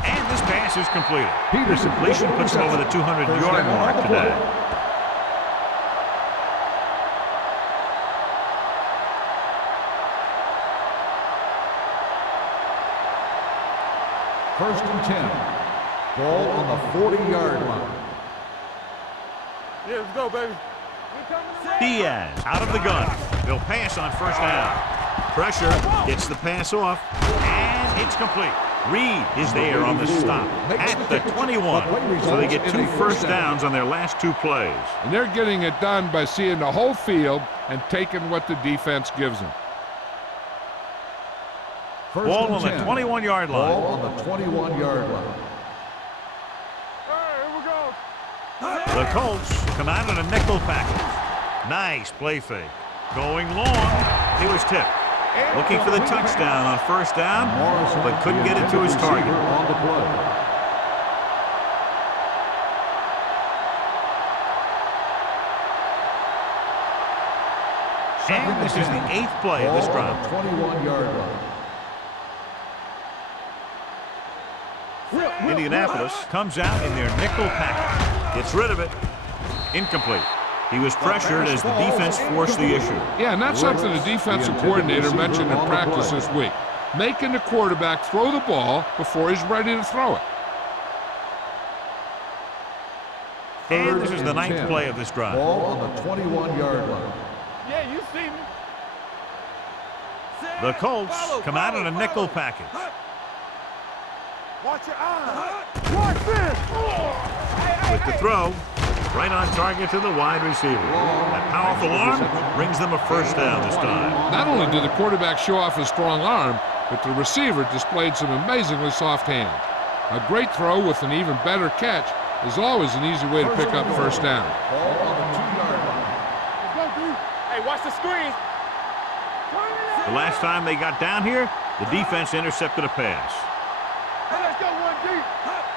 And this pass is completed. This completion puts them over the 200-yard mark today. First and 10. Ball on the 40-yard line. Yeah, let's go, baby. Diaz out of the gun. They'll pass on first down. Pressure gets the pass off, and it's complete. Reed is there on the stop at the 21. So they get 2 first downs on their last 2 plays. And they're getting it done by seeing the whole field and taking what the defense gives them. Ball on the 21-yard line. Ball on the 21-yard line. Here we go. The Colts come out in a nickel package. Nice play fake. Going long. He was tipped. Looking for the touchdown on first down, but couldn't get it to his target. On the play. And this is the 8th play of this drive. 21-yard line. Indianapolis comes out in their nickel package. Gets rid of it. Incomplete. He was pressured as the defense forced the issue. Yeah, and that's something the defensive coordinator mentioned in practice this week. Making the quarterback throw the ball before he's ready to throw it. And this is the 9th play of this drive. Ball on the 21-yard line. Yeah, you see me. The Colts come out in a nickel package. Watch your eyes. Watch this. With the throw, right on target to the wide receiver. That powerful arm brings them a first down this time. Not only did the quarterback show off his strong arm, but the receiver displayed some amazingly soft hands. A great throw with an even better catch is always an easy way to pick up first down. Ball on the 2-yard line. Hey, watch the screen. The last time they got down here, the defense intercepted a pass. Hey, let's go 1 deep.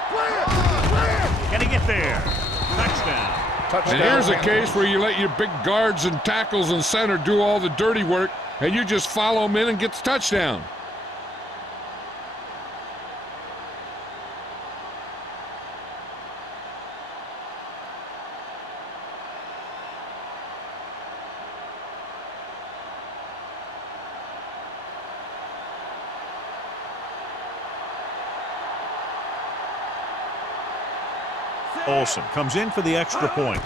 Clear. Can he get there? Touchdown. And here's a case where you let your big guards and tackles and center do all the dirty work, and you just follow them in and get the touchdown. Olsen comes in for the extra point.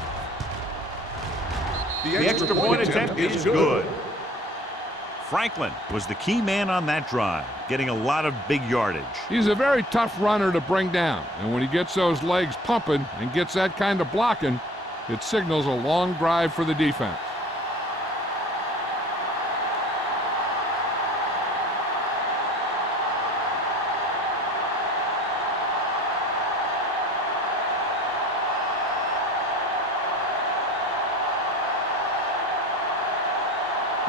The extra point attempt is good. Franklin was the key man on that drive, getting a lot of big yardage. He's a very tough runner to bring down, and when he gets those legs pumping and gets that kind of blocking, it signals a long drive for the defense.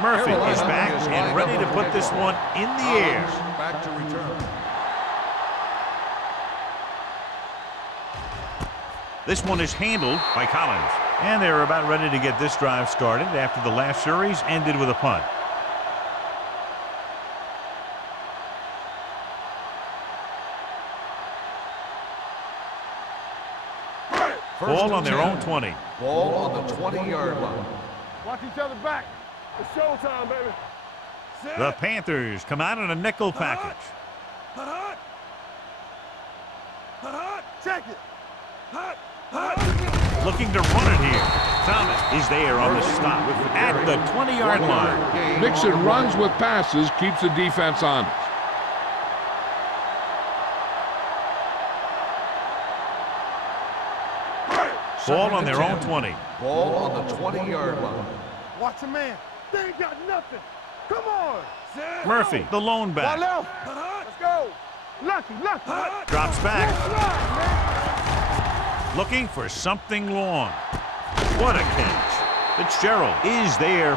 Murphy is back and ready to put this one in the air. Back to return. This one is handled by Collins. And they're about ready to get this drive started after the last series ended with a punt. Ball on their own 20. Ball on the 20-yard line. Watch each other back. It's showtime, baby. The Panthers come out in a nickel package. Check it. Looking to run it here. Thomas is there on the stop at the 20-yard line. Mixon runs with passes, keeps the defense honest. Ball on their own 20. Ball on the 20-yard line. Watch a man. They ain't got nothing. Come on. Murphy, the lone Ball back. left. Let's go. Lucky. Drops back. Let's run, man. Looking for something long. What a catch. Fitzgerald is there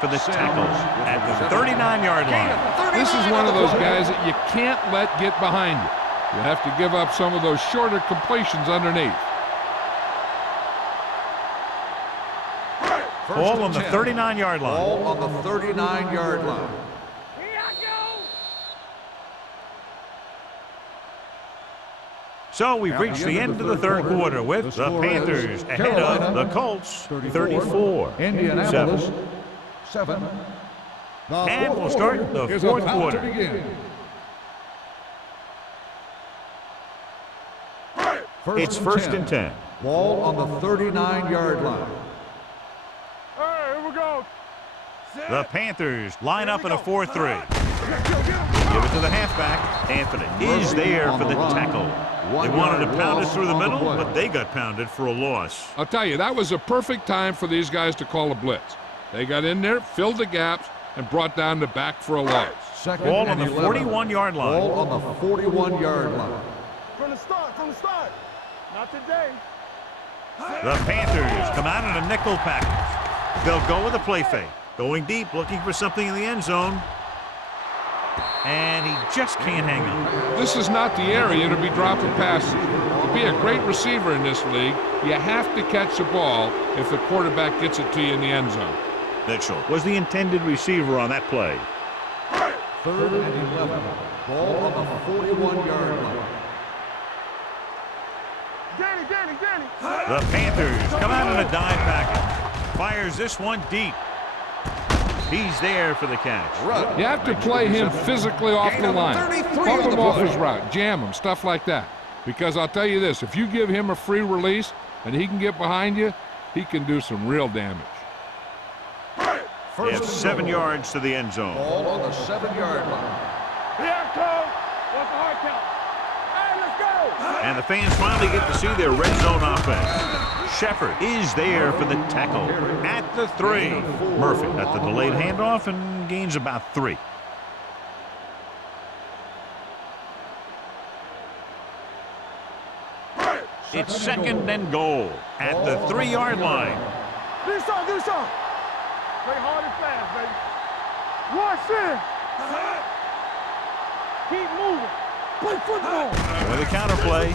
for the tackle at the 39-yard line. This is one of those guys that you can't let get behind you. You have to give up some of those shorter completions underneath. Ball on the 39-yard line. Ball on the 39-yard line. Here I go. So we've reached the end of the third quarter with the Panthers ahead of the Colts 34. Indianapolis 7. And we'll start the fourth quarter. It's first and 10. Ball on the 39-yard line. All right, here we go. The Panthers line up in a 4-3. Give it to the halfback. Anthony is there for the tackle. They wanted to pound it through the middle, but they got pounded for a loss. I'll tell you, that was a perfect time for these guys to call a blitz. They got in there, filled the gaps, and brought down the back for a loss. Ball on the 41-yard line. Ball on the 41-yard line. From the start, from the start. Not today. The Panthers come out in a nickel package. They'll go with a play fake. Going deep, looking for something in the end zone. And he just can't hang on. This is not the area to be dropping passes. To be a great receiver in this league, you have to catch the ball if the quarterback gets it to you in the end zone. Mitchell was the intended receiver on that play. 3rd and 11. Ball on the 41-yard line. Danny. The Panthers come out in a dime package. Fires this one deep. He's there for the catch. You have to play him physically off the line. Help him off his route, jam him, stuff like that. Because I'll tell you this, if you give him a free release and he can get behind you, he can do some real damage. They have 7 yards to the end zone. Ball on the 7-yard line. Here it comes. What's the hard count? Hey, let's go. And the fans finally get to see their red zone offense. Shepard is there for the tackle at the 3. Murphy at the delayed handoff and gains about 3. It's 2nd and goal at the 3-yard line. Do something. Play hard and fast, baby. Rush in. Keep moving. Play football. With a counterplay.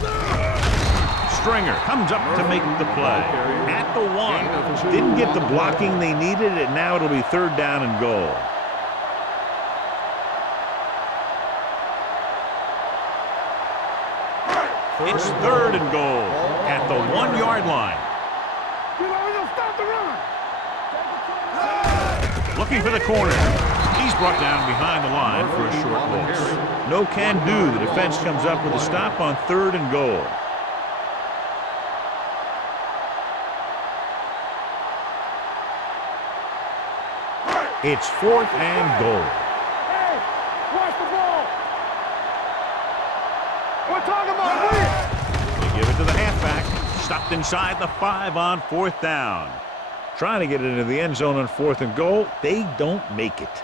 Stringer comes up to make the play. At the 1. Didn't get the blocking they needed, and now it'll be 3rd down and goal. It's 3rd and goal at the 1-yard line. Stop the run. Looking for the corner. He's brought down behind the line for a short loss. No can do. The defense comes up with a stop on 3rd and goal. It's 4th and goal. Hey, watch the ball. We're talking about win. They give it to the halfback. Stopped inside the 5 on 4th down. Trying to get it into the end zone on 4th and goal. They don't make it.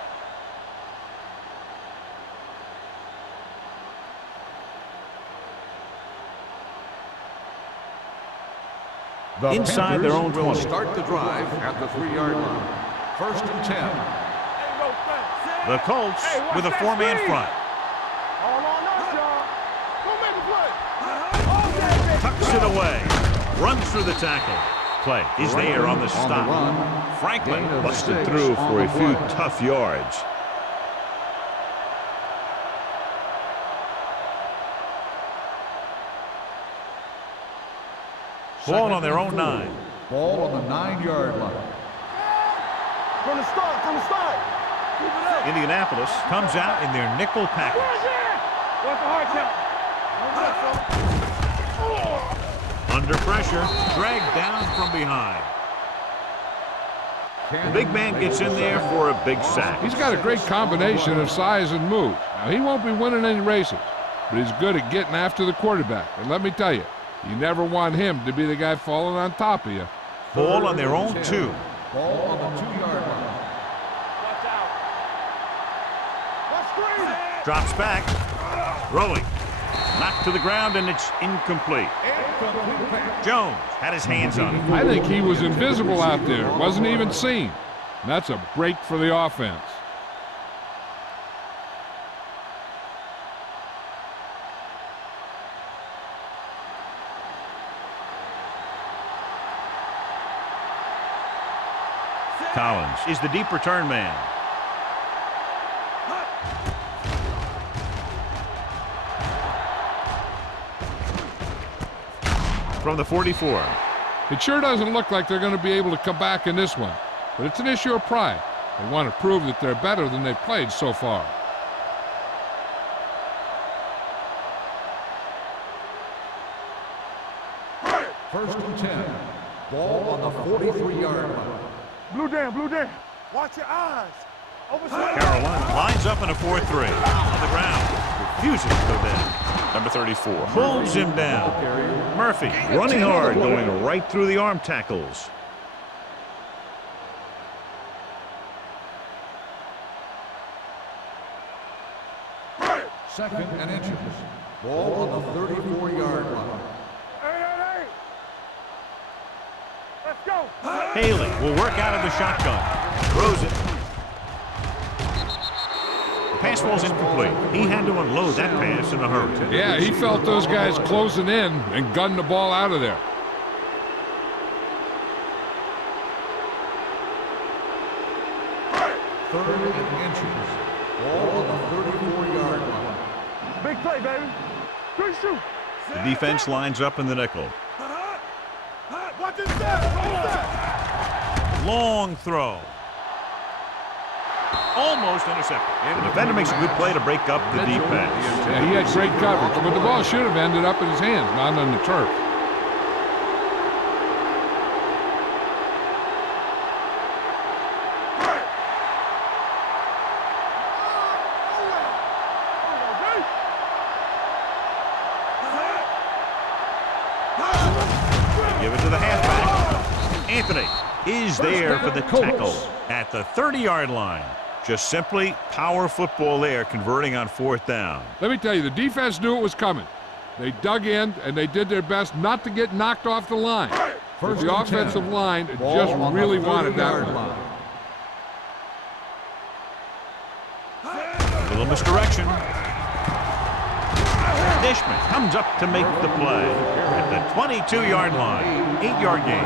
Inside their own 20. Will start the drive at the 3-yard line. 1st and 10. The Colts with a 4-man front. All on us, y'all. Go make a play. Tucks it away. Runs through the tackle. Play is there on the stop. Franklin busted through for a few tough yards. Ball on their own 9. Ball on the 9-yard line. From the start. Keep it up. Indianapolis comes out in their nickel package. What's the hard count? Under pressure, dragged down from behind. The big man gets in there for a big sack. He's got a great combination of size and moves. Now, he won't be winning any races, but he's good at getting after the quarterback. And let me tell you, you never want him to be the guy falling on top of you. Ball on their own 2. Ball on the 2-yard line. Watch out. Let's screen. Drops back. Throwing. Knocked to the ground, and it's incomplete. Jones had his hands on it. I think he was invisible out there. Wasn't even seen. And that's a break for the offense. Collins is the deep return man. From the 44. It sure doesn't look like they're going to be able to come back in this one, but it's an issue of pride. They want to prove that they're better than they've played so far. First and 10. Ball on the 43-yard line. Blue down. Watch your eyes. Carolina lines up in a 4-3. On the ground. Refuses to go down. Number 34. Pulls him down. Murphy running hard, going right through the arm tackles. Second and inches. Ball on the 34-yard line. Hey. Let's go. Haley will work out of the shotgun. Throws it. The pass falls incomplete. He had to unload that pass in a hurry. Yeah, he felt those guys closing in and gunned the ball out of there. Third and inches. Ball on the 34-yard line. Big play, baby. Good shoot. The defense lines up in the nickel. Watch this step. Long throw. Almost intercepted. The defender makes a good play to break up the deep pass. Yeah, he had great coverage, but the ball should have ended up in his hands, not on the turf. Give it to the halfback. Anthony is there for the tackle at the 30-yard line. Just simply power football there, converting on 4th down. Let me tell you, the defense knew it was coming. They dug in, and they did their best not to get knocked off the line. But the offensive line just really wanted that one. A little misdirection. Dishman comes up to make the play at the 22-yard line. 8-yard gain.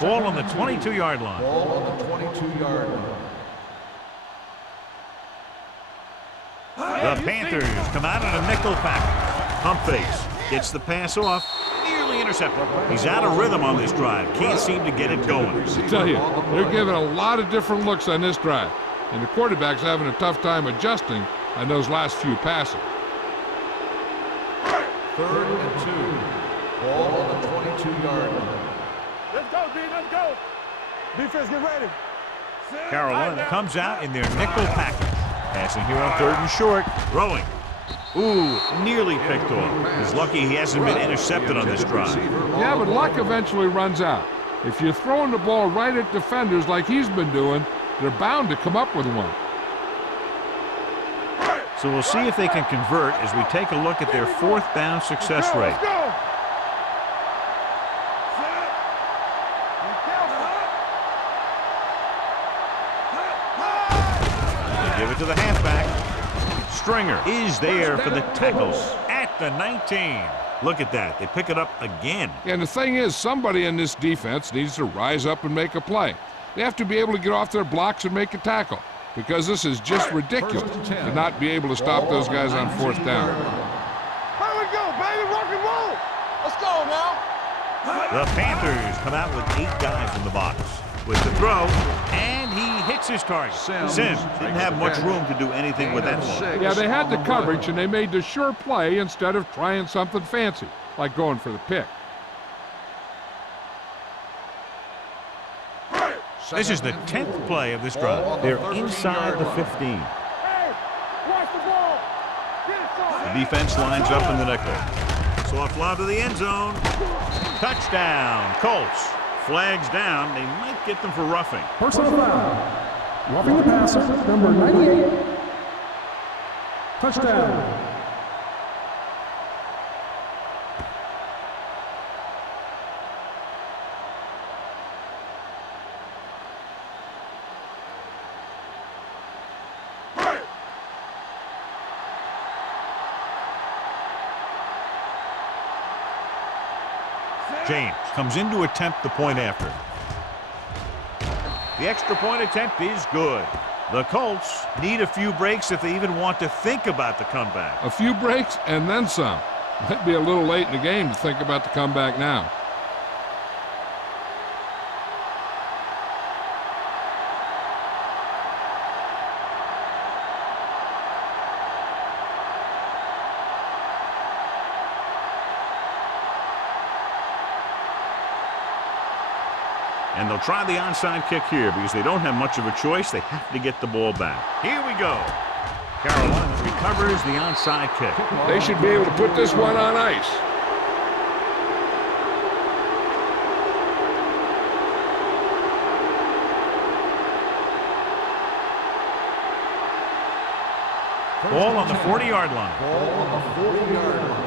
Ball on the 22-yard line. Ball on the 22-yard line. The Panthers come out in a nickel pack. Pump face gets the pass off. Nearly intercepted. He's out of rhythm on this drive. Can't seem to get it going. I tell you, they're giving a lot of different looks on this drive. And the quarterback's having a tough time adjusting on those last few passes. Third and 2. Ball on the 22-yard line. Let's go, D. Let's go. Defense, get ready. Carolina comes out in their nickel package. Passing here on 3rd and short. Throwing. Ooh, nearly picked off. He's lucky he hasn't been intercepted on this drive. Yeah, but luck eventually runs out. If you're throwing the ball right at defenders like he's been doing, they're bound to come up with one. So we'll see if they can convert as we take a look at their 4th down success rate. Let's go. They give it to the halfback. Stringer is there for the tackle at the 19. Look at that. They pick it up again. And the thing is, somebody in this defense needs to rise up and make a play. They have to be able to get off their blocks and make a tackle, because this is just ridiculous to not be able to stop those guys on 4th down. Here we go, baby. Rock and roll. Let's go now. The Panthers come out with 8 guys in the box. With the throw, and he hits his target. Sims didn't have much room to do anything with that one. Yeah, they had the coverage, and they made the sure play instead of trying something fancy, like going for the pick. This is the 10th play of this drive. They're inside the 15. Hey, watch the ball. Get it, son. The defense lines up in the nickel. Soft lob to the end zone. Touchdown, Colts. Flags down. They might get them for roughing. Personal foul. Roughing the passer, number 98. Touchdown. James comes in to attempt the point after. The extra point attempt is good. The Colts need a few breaks if they even want to think about the comeback. A few breaks and then some. Might be a little late in the game to think about the comeback now. And they'll try the onside kick here because they don't have much of a choice. They have to get the ball back. Here we go. Carolina recovers the onside kick. They should be able to put this one on ice. Ball on the 40-yard line. Ball on the 40-yard line.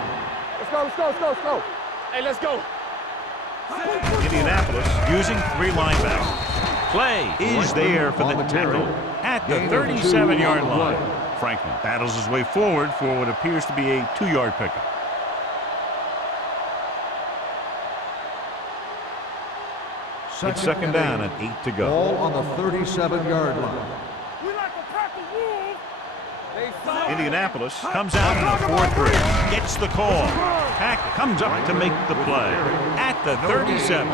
Let's go, let's go, let's go, let's go. Hey, let's go. Indianapolis using 3 linebackers. Play is there for the tackle at the 37-yard line. Franklin battles his way forward for what appears to be a 2-yard pickup. It's second down and 8 to go. Ball on the 37-yard line. We like a pack of wolves. Indianapolis comes out in a 4-3. Gets the call. Hack comes up to make the play at the 37.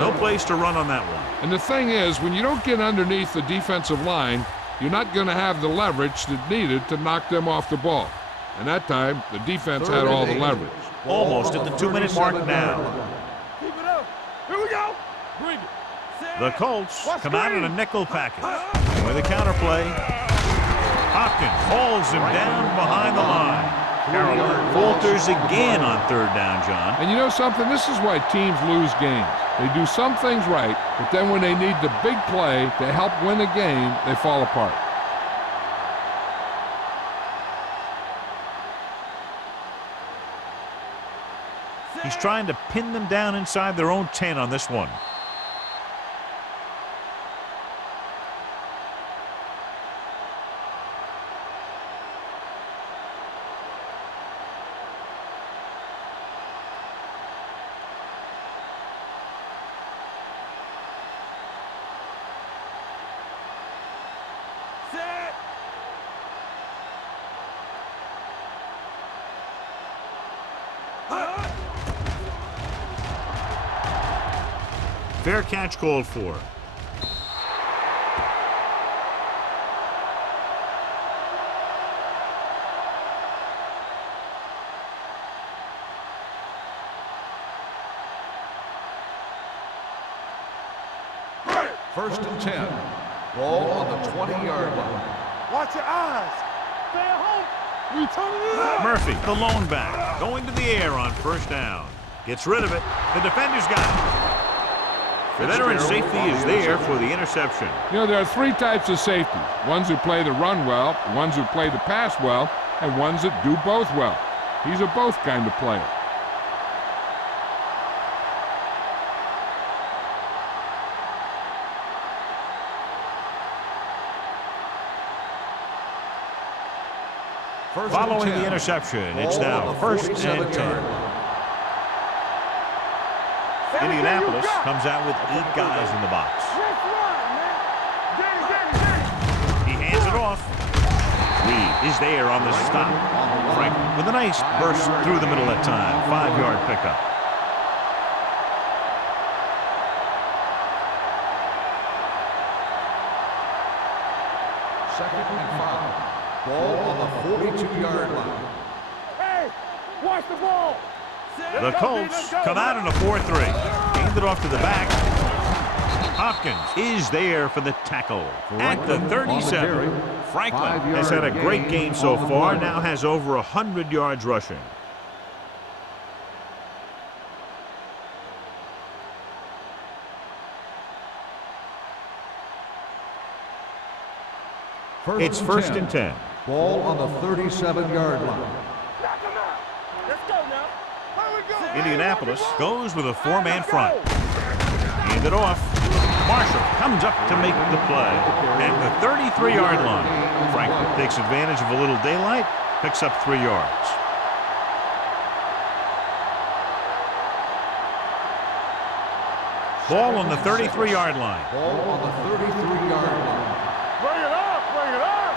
No place to run on that one. And the thing is, when you don't get underneath the defensive line, you're not going to have the leverage that needed to knock them off the ball. And that time, the defense had all the leverage. Almost at the 2-minute mark now. Keep it up. Here we go. Bring it. The Colts come out in a nickel package. With a counterplay, Hopkins hauls him down behind the line. Carolina falters again on 3rd down, John. And you know something? This is why teams lose games. They do some things right, but then when they need the big play to help win a game, they fall apart. He's trying to pin them down inside their own 10 on this one. Fair catch called for. First and 10. Ball on the 20-yard line. Watch your eyes. Stay at home. We turning it up. Murphy, the lone back, going to the air on 1st down. Gets rid of it. The defender's got it. The veteran safety is there for the interception. You know, there are 3 types of safety. Ones who play the run well, ones who play the pass well, and ones that do both well. He's a both kind of player. Following the interception, it's now 1st and 10. Indianapolis comes out with 8 guys in the box. He hands it off. Lee is there on the stop. Franklin with a nice burst through the middle that time. 5-yard pickup. Second and 5. Ball on the 42-yard line. Hey, watch the ball. The Colts come out in a 4-3. Hand it off to the back. Hopkins is there for the tackle at the 37. Franklin has had a great game so far, now has over 100 yards rushing. It's 1st and 10. Ball on the 37-yard line. Let's go now. Indianapolis goes with a 4-man front. Hand it off. Marshall comes up to make the play at the 33-yard line. Franklin takes advantage of a little daylight, picks up 3 yards. Ball on the 33-yard line. Ball on the 33-yard line. Bring it up, bring it up.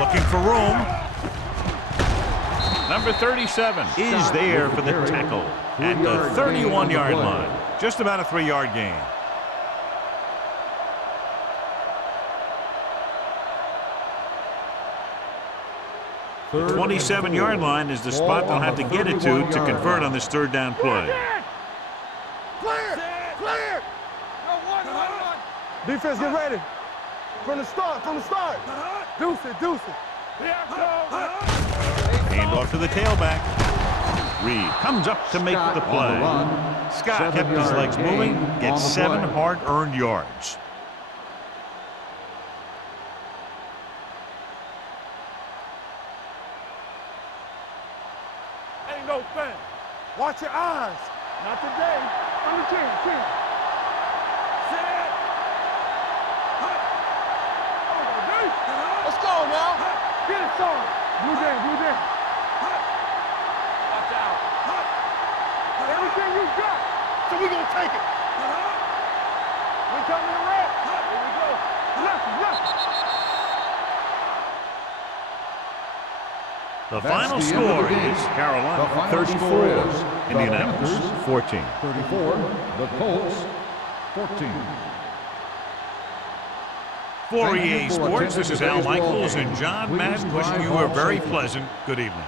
Looking for room. Number 37 is there for the tackle at the 31-yard line. Just about a 3-yard gain. The 27-yard line is the spot they'll have to get it to convert on this 3rd down play. Defense, get ready. From the start, Deuce it, deuce it. Hand off to the tailback. Reed comes up to make the play. Scott kept his legs moving, gets 7 hard-earned yards. Ain't no thing. Watch your eyes. Not today. On the chin. Set. Let's go now. Get it, son. Blue down. Watch out. Everything you got. So we gonna take it. We coming to wrap. Here we go. Left. The final score is Carolina 34, Indianapolis 14. 34, the Colts 14. For EA Sports, this is Al Michaels and John Madden wishing you a very pleasant good evening.